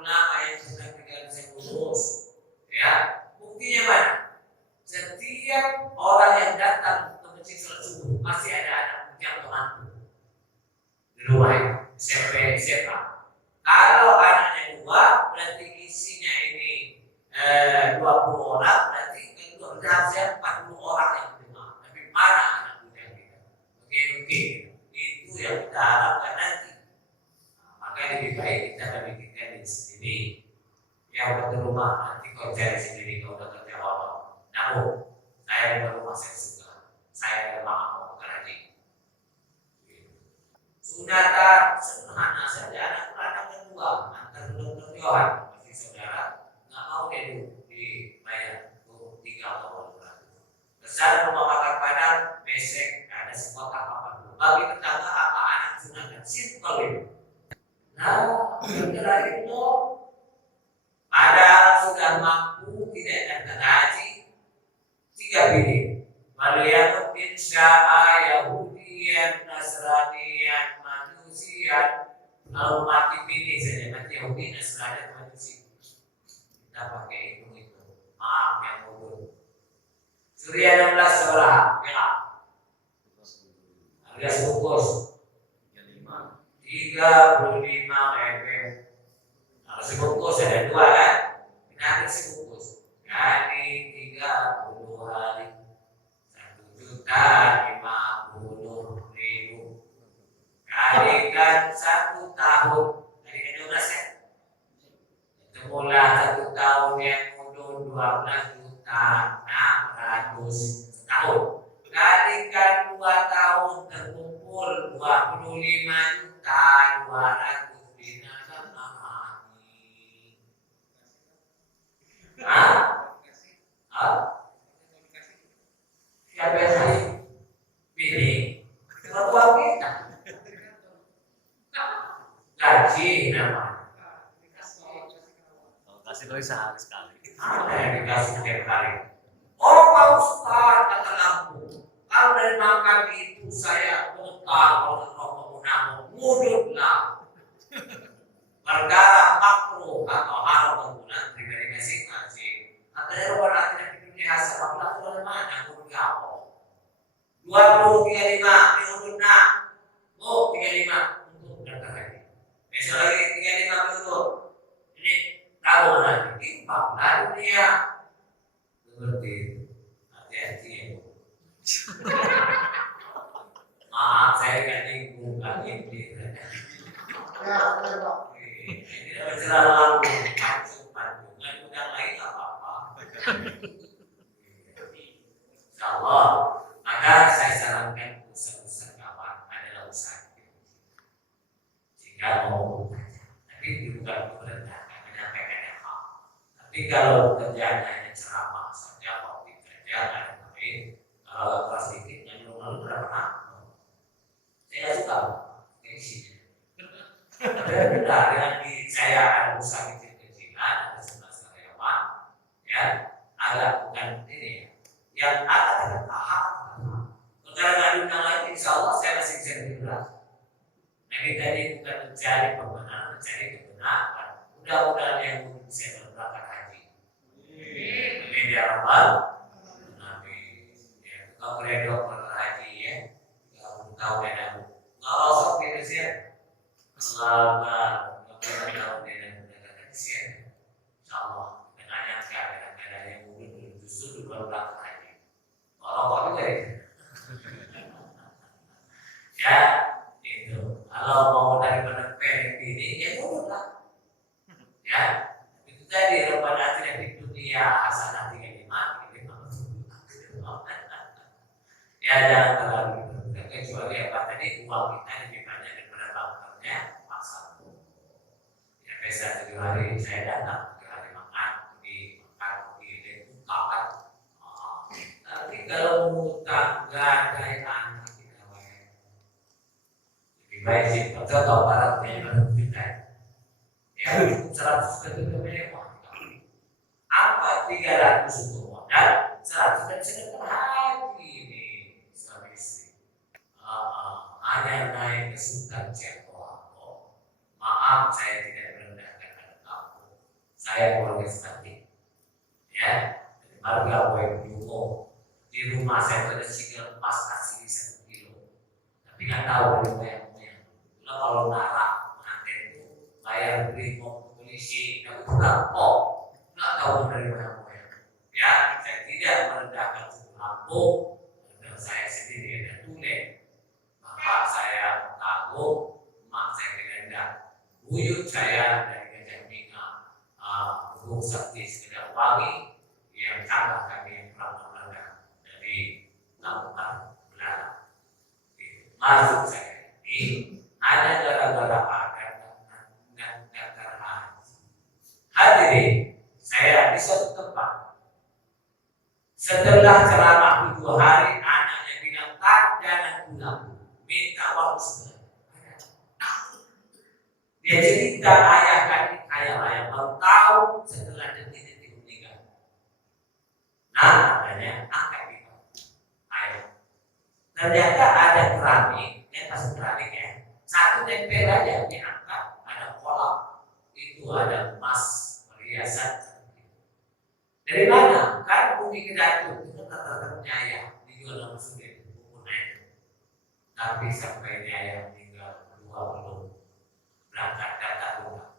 ulama yang sedang tidak bisa lulus. Ya, buktinya mana? Setiap orang yang datang ke masjid sholat subuh pasti ada anak yang menantu di rumah itu, SMP, SMA. Kalau anaknya dua, berarti isinya ini 20 orang, berarti itu harusnya 40 orang yang terima. Tapi mana anak muda kita? Oke, itu yang kita harapkan nanti. Nah, maka lebih baik kita memikirkan diri sendiri. Yang berumah nanti kau cari sendiri, kau udah kerja Allah. Namun saya berumah saya suka, saya mau kerja. Sunatan sederhana saja, anak kedua antar dokter Johan masih saudara nggak mau dia dibayar untuk 3 besar rumah makan padang besek ada sekotak apa bagi tetangga apa anak sunatan simpel itu. Nah terakhir itu ada sudah mampu tidak datang haji 3 pilih Maliyah insya'a Yahudiyan Nasraniyan Majusiyan. Kalau mati pilih saja mati Yahudi Nasrani Majusi kita pakai itu maaf yang bodoh. Surya 16 sebelah ya alias bungkus 35 FM. Kalau sebungkus ada 2 kan nanti sebungkus kali 30 hari 1.050.000 kalikan 1 tahun kalikan 12 ya itulah 1 tahun yang mundur 12.600.000 setahun kalikan 2 tahun terkumpul 25.200 binatang amani. Siapa yang kasih? Pilih. Ketua kita. Gaji namanya. Kasih duit sehari sekali. Ada yang dikasih setiap hari. Oh Pak Ustaz, kata lampu. Kalau dari makan itu saya utang kalau rokok menabung mudutlah. Perkara makruh atau haram penggunaan pribadi masing-masing. Katanya orang akhirnya di dunia hasil Allah itu mana? Mudut apa? 20, 35 diundur nak. Oh 35 untuk daftar lagi. Besok lagi 35 untuk ini tabung lagi. Timbang lah dunia. Seperti itu. Hati-hati ya. Maaf saya kan bukan ini. Tidak bercerah lalu pancung-pancungan bukan lain apa-apa. Insyaallah. Maka saya sarankan usaha-usaha kawan adalah usaha jika mau tapi bukan merendahkan menyampaikan yang hak. Tapi kalau kerjanya hanya ceramah saja waktu kerja ada tapi kalau kelas sedikit yang lalu berapa saya suka ini sih. Benar dengan saya ada usaha kecil-kecilan ada 11 karyawan ya agak bukan ini yang ada tahap perkara undang lain insya Allah saya masih bisa bergerak. Nah kita ini bukan mencari pembenaran mencari kebenaran mudah-mudahan yang bisa berangkat haji ini dia ramal Nabi ya kalau beredok berhaji ya 30 tahun ya kalau sok ini sih Allah tahun ini sih insyaallah dengan kadang-kadang yang mungkin justru baru berangkat haji kalau kok juga ya itu kalau mau daripada pendek ini ya bolehlah ya itu tadi Rabbana atina fid dunya hasanah 35 ya jangan terlalu kecuali apa tadi uang kita lebih banyak daripada bangkernya paksa ya biasa 7 hari saya datang 7 hari makan di itu kapan tapi kalau utang gak ada anak kita lebih baik sih betul kalau baratnya baru kita ya 100 itu mewah apa 300 untuk modal 100 dan sedekah haji ini kesukaan Ceko. Maaf saya tidak merendahkan kamu. Saya keluarga statik. Ya, dari marga Waibumo. Di rumah saya ada single pas asli 1 kilo. Tapi nggak tahu dari moyang-moyang. Itulah kalau narak pengantin itu bayar beli mau polisi, nggak tahu. Oh, nggak tahu dari moyang-moyang. Ya, saya tidak merendahkan suku kampung. Dan saya sendiri ada tulen. Bapak saya tahu, mak saya tidak. Buyut saya dari Gajah Mingga, Gunung Sakti Sekedar Wangi, yang kalah kami yang pernah dari Lampung Belanda. Masuk saya ini hanya gara-gara nggak terhaji. Hadirin, saya di suatu tempat setelah ceramah 7 hari, anaknya bilang tak jangan pulang, minta waktu sebentar. Dia cerita ayah baru tahu setelah detik-detik meninggal. Nah, katanya angkat itu ayah. Ternyata ada keramik, pas keramik ya. Satu tempel aja diangkat, ada kolam. Itu ada emas, perhiasan. Dari mana? Kan bumi Kedatu itu kata-katanya ayah dijual sama Sudir, buku naik. Tapi sampai ayah meninggal 2 belum berangkat data rumah.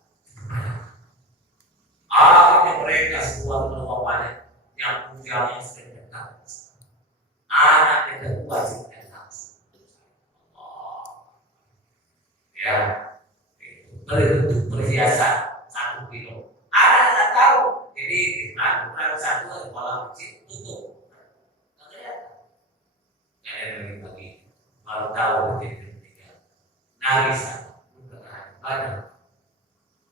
Akhirnya mereka semua menemukan yang punya sudah datang. Anak kita tua sudah datang. Ya, itu perhiasan 1 kilo. Ada tidak tahu. Jadi ukuran 1 kepala kecil tutup. Tak kelihatan. Yang bagi baru tahu betul betul. Nangis. Banyak.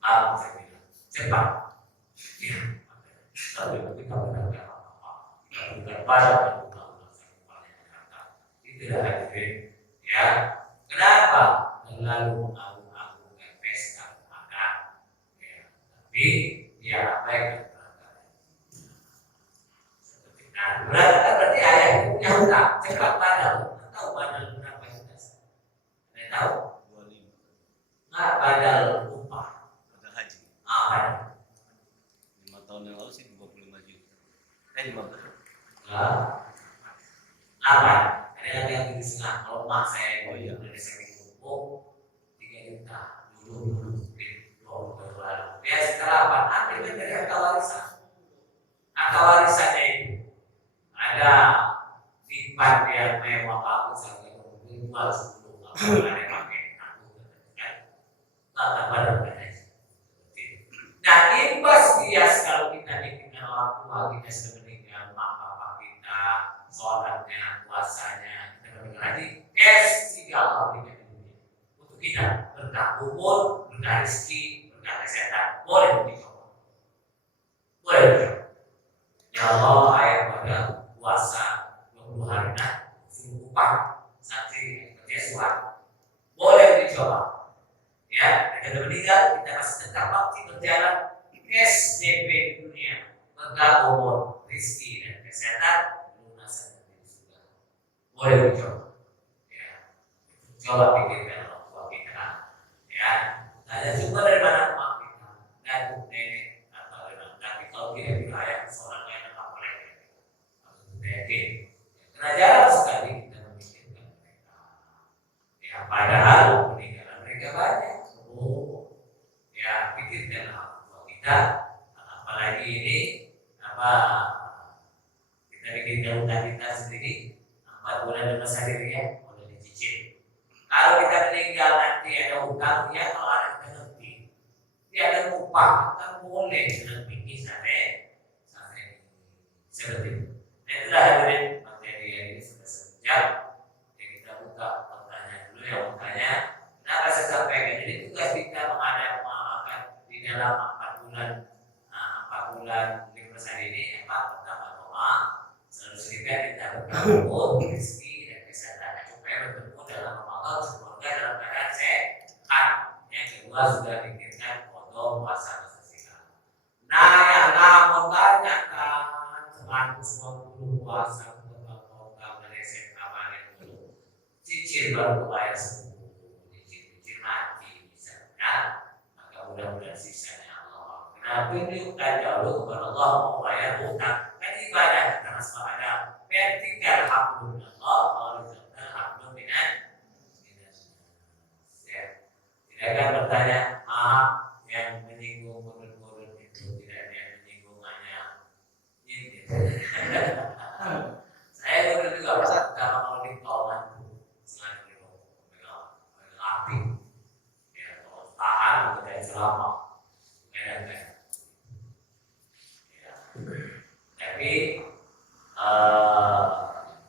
Aku saya bilang cepat. Ya. Tapi kita berkata apa? Kita berpada itu dah hadirin. Ya. Kenapa? Terlalu mengagung-agungkan pesta adat. Ya. Tapi dia abaikan perantara. Nah, berarti ayah itu punya hutang. Cepat padal. Tahu padal berapa juta? Anda tahu? Nggak padal upah. Padal haji. Padal. 5 tahun yang lalu sih 25 juta. 15. Nah, apa? Ada lagi yang 7,5. Kalau mak saya dari saya cukup 3 juta. Dulu lalu. Ya setelah apa? Ambil dari harta warisan. Harta warisannya itu ada simpan yang mewah bagus sampai jual 10 ada yang pakai pada nah imbas bias kalau kita ditinggal orang tua kita sudah meninggal, mak bapak kita sholatnya, puasanya kita meninggal lagi cash 3 Allah berikan di dunia untuk kita berkah umur, berkah rezeki, berkah kesehatan. Boleh dicoba, boleh dicoba. Ya Allah, ayat pada puasa 20 hari nah suruh upah santri kerja surat boleh dicoba. Ya, kita meninggal, kita masih tetap bakti berjalan SDP dunia, berkah umur, rezeki dan kesehatan, lunasan dari surga. Boleh dicoba. Ya, coba pikirkan orang tua kita. Ya, ada sumber dari mana mak kita, datuk nenek atau dari tapi kalau tidak wilayah seorang yang tak boleh. Yakin. Karena jarang sekali kita memikirkan mereka. Ya, padahal meninggalan mereka banyak. Ya pikirkan orang tua kita, apalagi ini kita bikin utang kita sendiri 4 bulan lepas hari ya boleh dicicil. Kalau kita meninggal nanti ada utang ya kalau ada kita ngerti dia akan upah kan boleh dengan pikir sampai seperti itu. Nah, itulah hadirin materi ini sudah sejam. Jadi kita buka pertanyaan dulu yang bertanya. Kenapa saya sampaikan? Jadi tugas kita mengamalkan di dalam 4 bulan lepas hari ini. Pertama doa, selanjutnya kita berdoa rezeki dan kesehatan supaya bertemu dalam Ramadan semoga dalam keadaan sehat. Yang kedua sudah pikirkan foto puasa sehat. Nah, yang namun banyak kan 120 puasa program dari SMA dulu cicil baru bayar 10. tunjukkan dahulu kepada Allah mau bayar hutang. Kan ibadah karena ada vertikal hablum Allah, horizontal hablum minan. Ya. Tidak akan bertanya, maaf yang menyinggung murid-murid itu tidak ada yang menyinggungannya. Ini. Saya dulu juga kalau mau ditolak selain itu api, ya kalau tahan untuk selama, ya. Tapi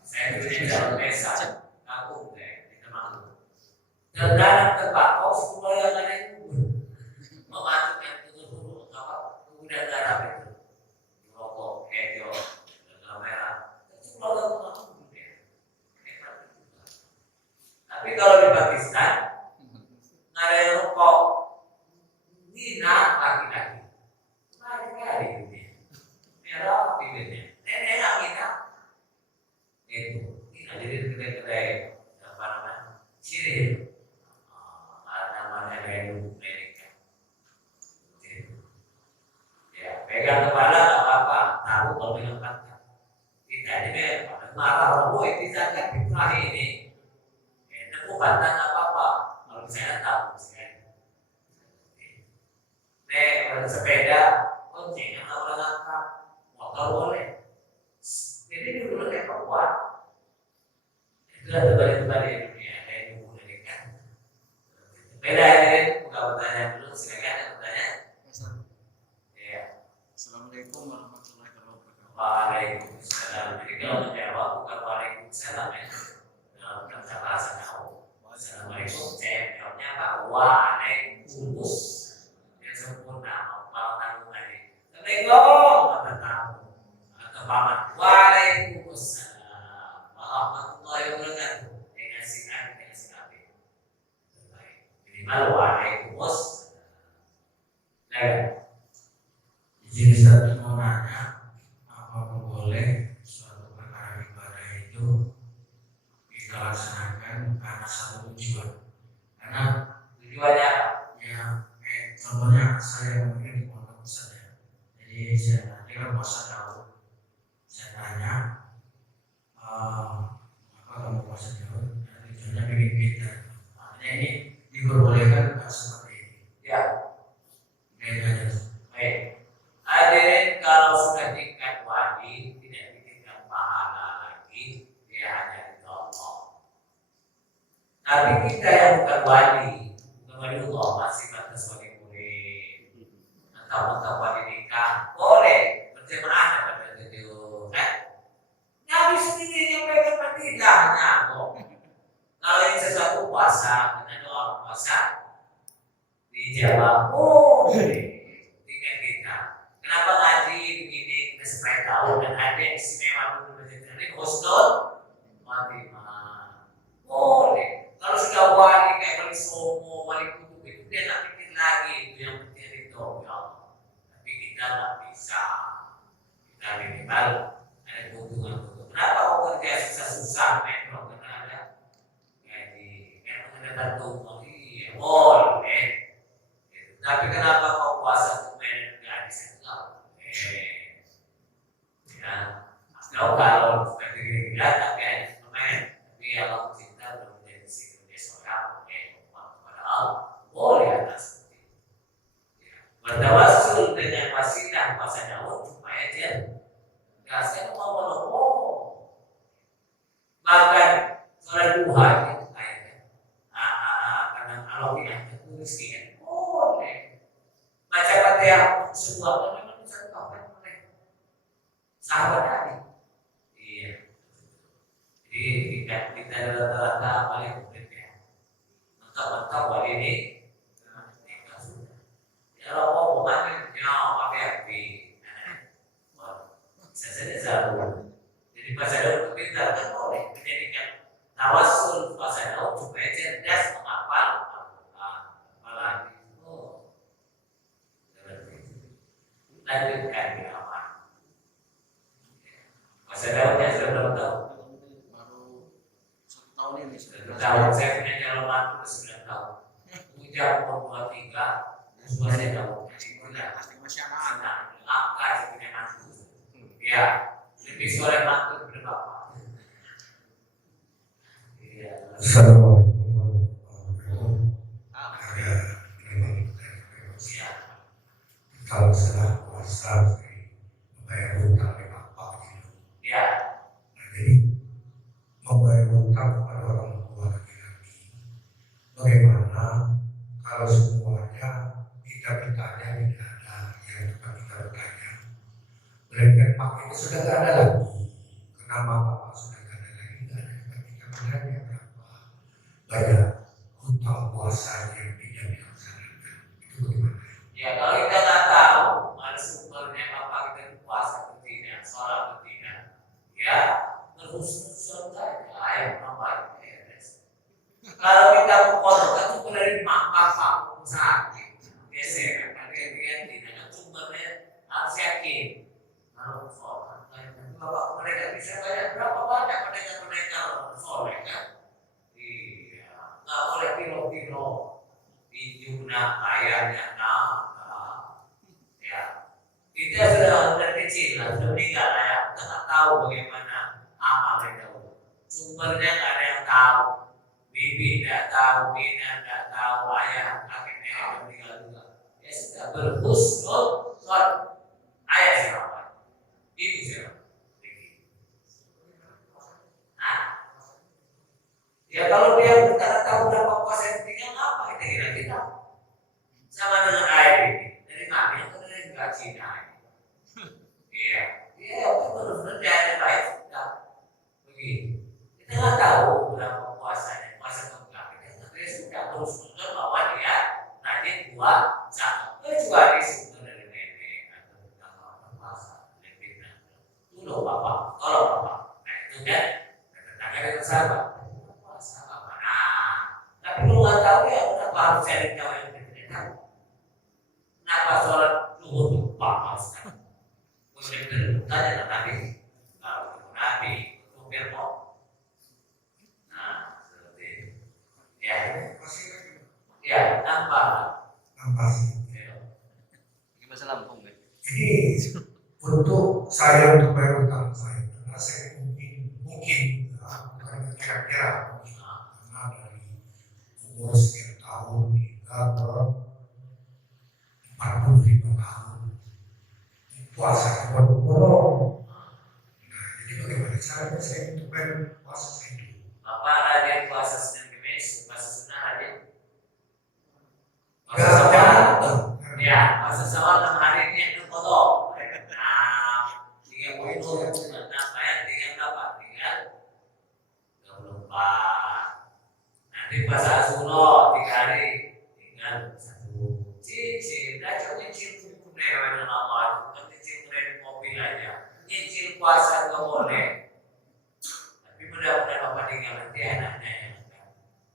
saya punya jalan pesan, aku kita malu. Dan terbakau semua yang ada itu memasukkan tubuh apa kemudian darah itu rokok hijau dan merah semua orang tapi kalau di Pakistan nggak ada yang rokok zina laki-laki laki-laki ini merah pilihnya nenek kita itu zina jadi kedai-kedai apa namanya sirih namanya menu Amerika. Ya, pegang kepala nggak apa-apa, tahu kalau bilang kata. Kita ini marah, oh itu zakat fitrah ini. Aku bantah nggak apa-apa, kalau saya tahu saya. Sepeda, kuncinya nggak boleh ngangkat, motor boleh. Jadi dulu kayak kuat. Itu ada terbalik-terbalik dunia, kayak dulu Amerika. Beda ini, bukan bertanya dulu, silakan ada bertanya. Ya. Assalamualaikum warahmatullahi wabarakatuh. Waalaikumsalam. Jadi kalau menjawab bukan waalaikumsalam ya. Dalam bahasa kamu. Assalamualaikum. Saya jawabnya apa? Waalaikumsalam. Yang sempurna. Kalau kamu tadi. Assalamualaikum. Kata kamu. Atau paman. Waalaikumsalam. Warahmatullahi wabarakatuh. Dengan singkat, dengan singkat. Minimal waalaikumsalam. Nah, Izin Ustaz mau nanya, apakah boleh suatu perkara ibadah itu kita laksanakan karena satu tujuan? Karena tujuannya ya, contohnya saya mungkin di pondok saya, jadi saya nanti kan puasa Daud, saya tanya, apa kamu puasa Daud? Tujuannya bikin pintar. Artinya ini diperbolehkan nggak seperti ini? ya. Bedanya tuh. Baik. Hadirin kalau sudah tingkat wali tidak ditingkat pahala lagi, dia hanya di Allah. Tapi kita yang bukan wali Allah masih batas wali murid atau wali nikah boleh berjemaah pada itu kan? Nabi sendiri nyampaikan tidaknya kok. Kalau yang sesuatu puasa dengan doa puasa dijawab boleh. Kenapa ngaji begini kita supaya tahu dan ada yang istimewa dulu ini husnul khotimah. Boleh. Kalau sudah wali kayak wali somo, wali kutub itu dia nggak pikir lagi itu yang penting itu ya Allah. Tapi kita nggak bisa. Kita minimal ada keuntungan. Kenapa kau kerja susah-susah metro karena ada gaji, kan mengenai bantu iya boleh. Tapi kenapa kau puasa untuk ya, kalau seperti ini tapi ada pemain, tapi Allah cinta belum menjadi sikapnya seorang padahal boleh atas seperti itu. Bertawassul dengan wasilah puasa Daud supaya dia kasih mau bahkan sholat duha itu kayaknya karena Allah tidak tulis boleh baca Fatihah sebuah memang bisa dipakai oleh sahabat tadi. Iya. Jadi kita rata-rata paling murid ya. Mantap wali ini. Nikah sudah. Ya Allah bukan ya api. Bisa saja selalu. Jadi bahasa Daud pintar kan boleh menjadikan tawassul bahasa Daud supaya cerdas menghafal apalagi. Lanjutkan di aman. Masa Daudnya sudah berapa tahun? Baru 1 tahun ini. 1 tahun. Saya punya calon mantu 9 tahun. Ujian umur 23, Semua saya tahu. Tidak pasti masyarakat. apa sebenarnya itu. Ya, lebih sore mantu berapa? Iya. Assalamualaikum warahmatullahi wabarakatuh. Ya. Kalau sudah puasa, membayar hutang di bapak gitu. Ya. Nah, jadi membayar hutang kepada orang tua laki-laki. Bagaimana kalau semuanya kita-kitanya tidak ada yang tempat kita bertanya? Melainkan pak itu sudah tidak ada lagi. Kenapa bapak sudah tidak ada lagi? Tidak ada tempat kita bertanya berapa banyak hutang puasa yang tidak dilaksanakan. Itu bagaimana? Ya, kalau kita nggak tahu mana sumbernya apa kita puasa atau tidak, sholat atau tidak, ya terus saja ayat apa ya. Kalau kita kotor kan sumber dari bapak sakit, biasanya kan dia tidak kan sumbernya harus yakin. Kalau sholat, bapak mereka bisa bayar berapa banyak mereka sholat kan? Iya, nggak boleh kilo-kilo dijual ayahnya ya kita sudah kecil lah, sudah meninggal ya, kita nggak tahu bagaimana amal mereka sumbernya, nggak ada yang tahu, bibi nggak tahu, bina nggak tahu, ayah kakek nenek meninggal juga, ya sudah berhusnul khon. Ayah siapa? Ibu siapa? Nah, ya kalau dia tidak tahu berapa puasa yang tinggal apa kita kira-kira sama dengan air ini dari nabi atau dari Cina. Iya, iya itu benar-benar dia ada baik sudah begini. Kita nggak tahu berapa puasanya, puasa atau enggak. Kita sudah terus benar bahwa dia rajin buat zakat. Kecuali sumber dari nenek atau kalau puasa lebih itu loh bapak, kalau bapak, nah itu kan tetangga kita sahabat. Tapi kalau nggak tahu ya kenapa harus cari tahu yang tidak tahu? Kenapa sholat zuhur lupa Ustaz? Muslim tanya Nabi, kalau Nabi itu firman. Nah, seperti ya, ya nambah. Sih. Ini bahasa Lampung kan? Ini untuk saya untuk bayar hutang saya, karena saya mungkin bukan kira-kira karena dari umur sekian tahun hingga ke 45 tahun puasa bolong. Nah, jadi bagaimana caranya saya untuk bayar puasa saya itu? Bapak rajin puasa Senin Kemis, puasa sunnah rajin. Puasa Gak Syawal, ada. ya puasa Syawal 6 hari ini yang kodok. Nah, 30 nah bayar tinggal berapa? Tinggal 24. Nanti puasa Ashura 3 hari, tinggal 1. Cicil, dah cicil kemudian Allah, bukan cicil kemudian mobil aja. Cicil puasa nggak boleh. Tapi mudah-mudahan bapak tinggal nanti anaknya yang akan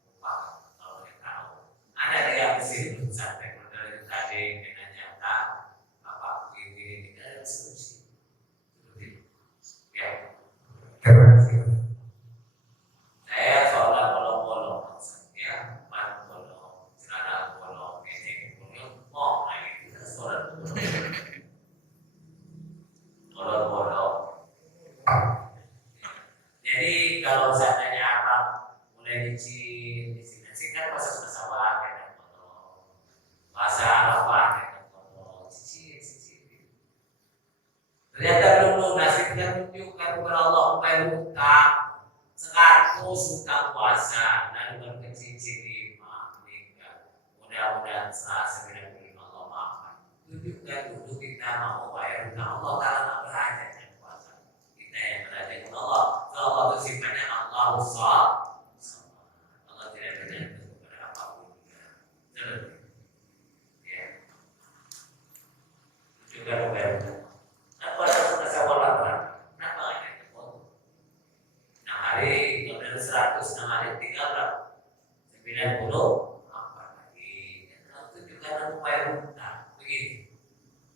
lupa kalau dia tahu. Ada yang mesti sampai dari tadi dengan nyata bapak begini tidak ada solusi. Ya. Terima kasih. Saya sholat bolong-bolong, ya, pan bolong, celana bolong, ngecek bolong, mau lagi kita sholat bolong-bolong. Jadi kalau seandainya abang mulai nyicil, nasi kan puasa sawah kan bolong, puasa apa kan bolong, cicil. Ternyata dulu nasib kita tunjukkan kepada Allah supaya hutang 100 hutang puasa dan baru kecil-kecil 5 meninggal. Mudah-mudahan setelah 95 Allah maafkan. Tunjukkan dulu kita mau bayar hutang Allah kalau tak berhajat dengan puasa. Kita yang berhajat dengan Allah. Kalau Allah itu sifatnya Allah Allah tidak berhajat kepada apapun. Terus, ya. Tunjukkan bayar hutang. Nah, puasa sudah saya walaupun. Kenapa ada yang potong? 6 hari, kemudian 100 6 hari tinggal berapa? 90 apa lagi? Itu juga upaya hutang begitu.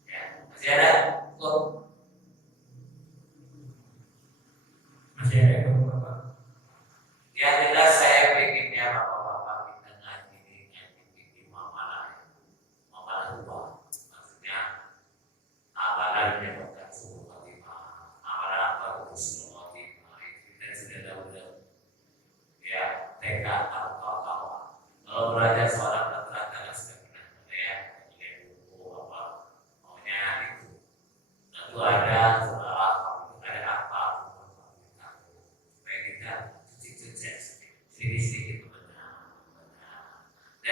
Ya, masih ada kok? Masih ada yang belum Bapak? Yang jelas saya pengennya bapak-bapak kita ngaji di mamalah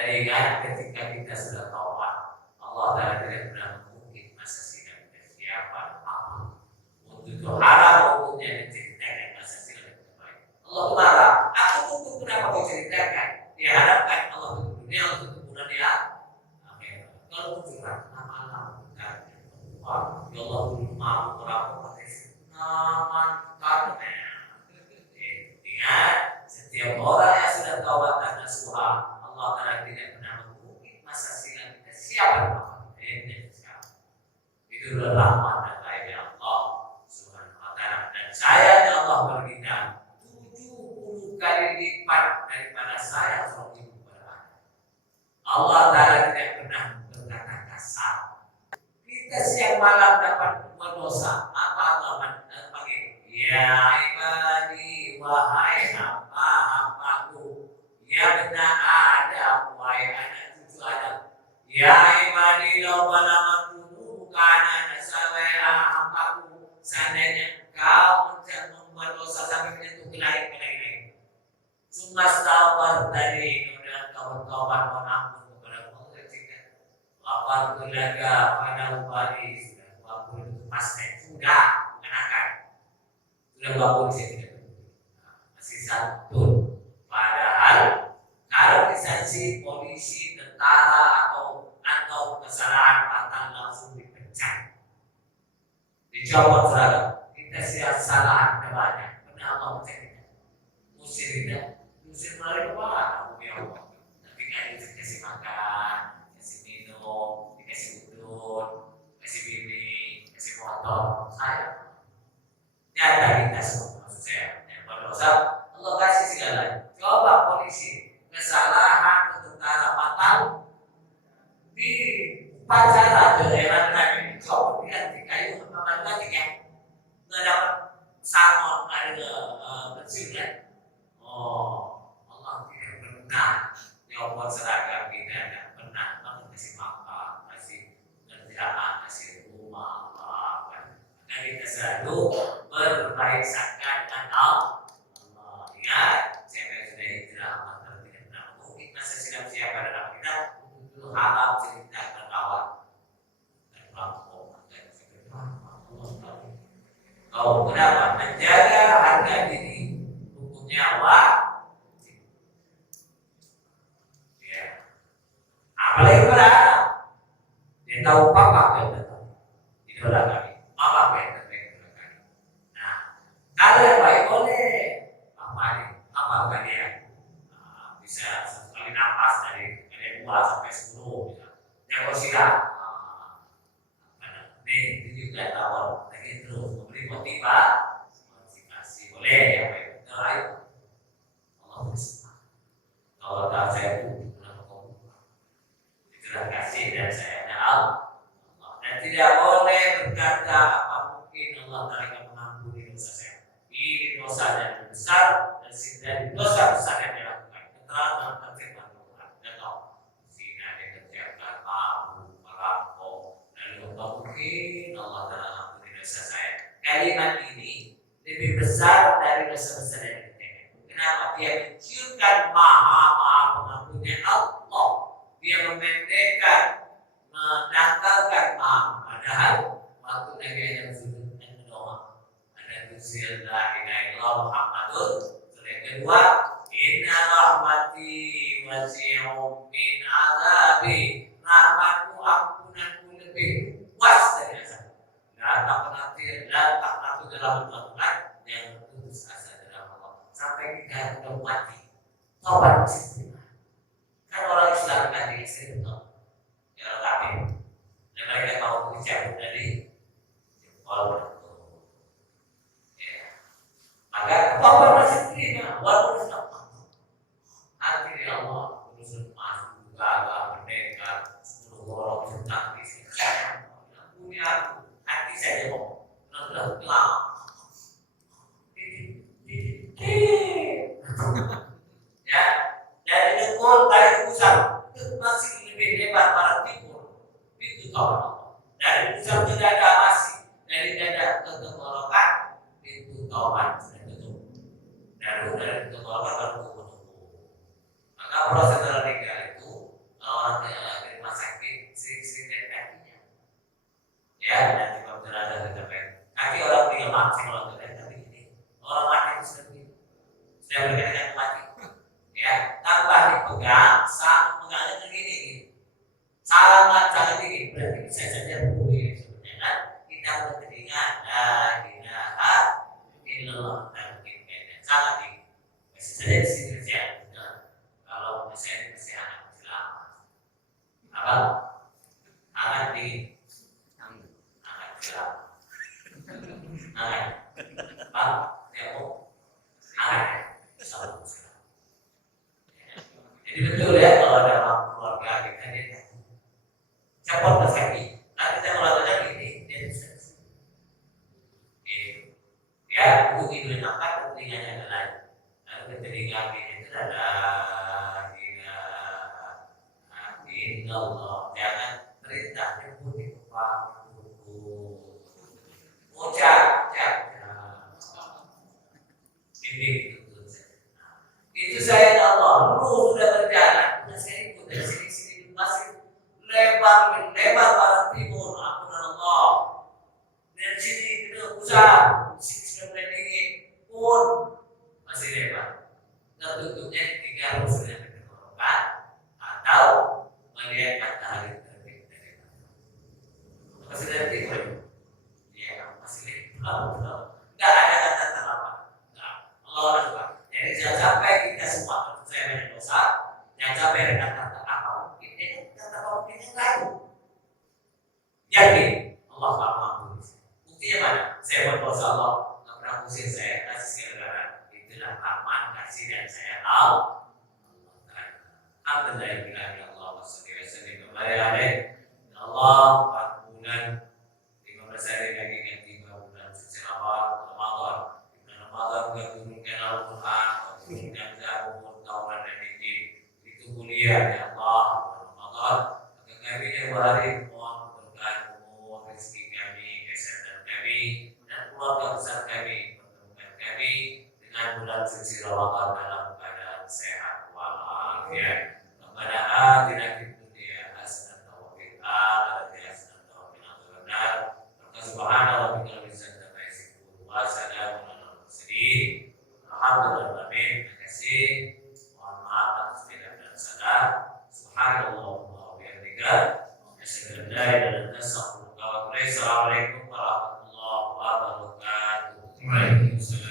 Dan ingat ketika kita sudah taubat, Allah Ta'ala tidak pernah mengungkit masa silam kita siapa apa. Untuk itu haram hukumnya menceritakan masa silam kita baik. Allah marah. Aku tunggu kenapa kau ceritakan? Diharapkan Allah tunggu dunia, Allah tunggu bulan ya. Amin. Kalau curhat, nama-nama ya Allah belum mau merampok karena ingat setiap orang yang sudah taubat dan nasuha Allah Ta'ala tidak pernah mengungkit masa silam kita siapa itu adalah rahmat dan karunia Allah Subhanahu wa Ta'ala. Dan sayangnya Allah berkata 70 kali lipat daripada saya seorang ibu berada. Allah Ta'ala tidak pernah berkata kasar. Kita siang malam dapat berbuat dosa. Apa Allah panggil? Ya ibadi wahai hamba-hambaku. Ya benar Adam wahai anak cucu Adam. Ya ibadi law balagatu kana nasawaya hambaku. Seandainya kau membuat dosa sampai menyentuh kelahi-kelahi. Cuma sabar tadi kemudian kau bertobat mohon ampun kepada Allah. Lapar kelaga pada upari sudah 20 pasti sudah mengenakan sudah 20 sih masih satu. Padahal kalau disanksi polisi, tentara atau kesalahan fatal langsung dipecat, dicopot seragam. Kita salah ada banyak. Pernah Allah pecat kita? Musir kita, musir melalui kepala. Tapi kan dikasih makan, dikasih udun, kasih bini, kasih motor, saya nyata kita semua maksud saya yang berdosa Allah kasih segalanya. Coba polisi kesalahan tentara fatal di upacara daerah lagi coba lihat di kayu aman lagi ya nggak dapat salmon ada pensiun ya. Oh Allah tidak pernah nyopot seragam kita, tidak pernah kasih makan, kasih kerjaan, kasih rumah, apa. Dan kita selalu berbaik sangka dengan Allah. Ingat, siapa yang sudah hijrah maka tidak pernah mungkin masa silam siapa dalam kita itu halal cerita tertawa dan rampok dan Allah. Kau kenapa menjaga harga diri hukumnya wajib. Ya. Apalagi kepada anak, dia tahu papa yang datang, idola kami, mama yang datang idola kami. Nah, kalau yang baik boleh, amalkan dia, bisa satu kali nafas dari 2 sampai 10, bisa. Yang bersilah, ini juga tawar lagi terus memberi motivasi boleh yang baik. Terakhir, Allah bersumpah. Kalau tak saya itu itulah kasih dan sayangnya Allah. Dan tidak boleh berkata apa mungkin Allah akan mengampuni dosa saya. Ini dosa yang besar dan dosa besar yang dilakukan. Keterangan dalam firman Tuhan. Contoh, zina dikerjakan, mabuk, merampok, lalu mungkin Allah Ta'ala mengampuni dosa saya. Kalimat ini lebih besar dari dosa besar yang dikerjakan. Kenapa? Dia menciumkan maha pengampunnya Allah. Dia memendekkan, mendangkalkan maaf. Padahal waktu Nabi yang sujud dan berdoa ada tulisan la ilaha illallah Muhammadur. Yang kedua, inna rahmati wasi'um min azabi. Rahmatku ampunanku lebih luas dari azab. La taqnatu dalam Tuhan yang putus asa dalam Allah. Sampai kita sudah mati. Taubat istighfar. Kan orang Islam tadi istighfar. Ya kafir. Dan mereka mau dicabut dari jempol itu. Ya. Maka taubat masih terima walaupun sudah mati. Hati ya Allah, urusan masuk gagal, merdeka, 10 orang tentang bisnis. Punya aku, hati saya mau. Sudah lama. Ya, dari dengkul dari pusat itu masih lebih hebat para timur. Itu taubat. Dari pusat ke dada masih, dari dada ke tenggorokan itu taubat sudah tutup. Dari tenggorokan baru menunggu. Maka proses terliga itu Saya berikan mati. Ya, tambah dipegang, saat pegangnya begini. Salah jangan dingin, berarti bisa saja boleh sebenarnya kan? Kita bertelinga, ilaha illallah dan kita sangat dingin. Bisa saja di sini kerja. Kalau misalnya masih anak lama, apa? Anak dingin, anak gelap, anak, apa? Temu, anak, selalu. Jadi betul ya kalau dalam keluarga kita dia cepat lagi. Nanti saya melakukan ini dia bisa. Ya, untuk itu apa? Telinganya adalah lalu telinga itu adalah Allah. Jangan perintah nyebut di kepala buku. Ucap. Ini itu saya Allah, ruh sudah berjalan, sudah saya ikut dari sini masih lebar barat timur, ampun Allah. Dari sini ke pusat, sini sudah mulai dingin, pun masih lebar. Tertutupnya tiga ruh sudah ditentukan, atau melihat matahari terbit dari barat. Masih dari timur, ya masih lebar. Tidak ada kata terlambat. Allah Akbar. Jadi jangan sampai kita semua percaya dengan dosa, jangan sampai dengan kata apa mungkin, kata apa mungkin yang lain. Yakin Allah mampu. Buktinya mana? Saya berdosa Allah nggak pernah pusing saya kasih segala. Itulah aman kasih dan saya tahu. Alhamdulillah ya Allah wassallallahu alaihi wasallam. Allah 4 bulan 15 hari lagi kan 3 bulan suci Ramadan. Ramadan juga turunkan Al-Quran, turunkan Zabur, Taurat dan Injil. Itu mulia ya Allah. Ramadan, maka kami yang hari mohon berkah umur, rezeki kami, kesehatan kami, dan keluarga besar kami, pertemukan kami dengan bulan suci Ramadan dalam keadaan sehat walafiat. Rabbana atina fid dunya hasanatan wa fil akhirati hasanatan wa qina adzabannar. Subhana rabbika rabbil izzati amma yasifun wa salamun alhamdulillah, amin. Terima kasih. Mohon maaf atas tidak dan salah. Subhanallah wa bihamdika. Asyhadu an la ilaha illa anta astaghfiruka wa atubu ilaik. Assalamualaikum warahmatullahi wabarakatuh. Waalaikumsalam.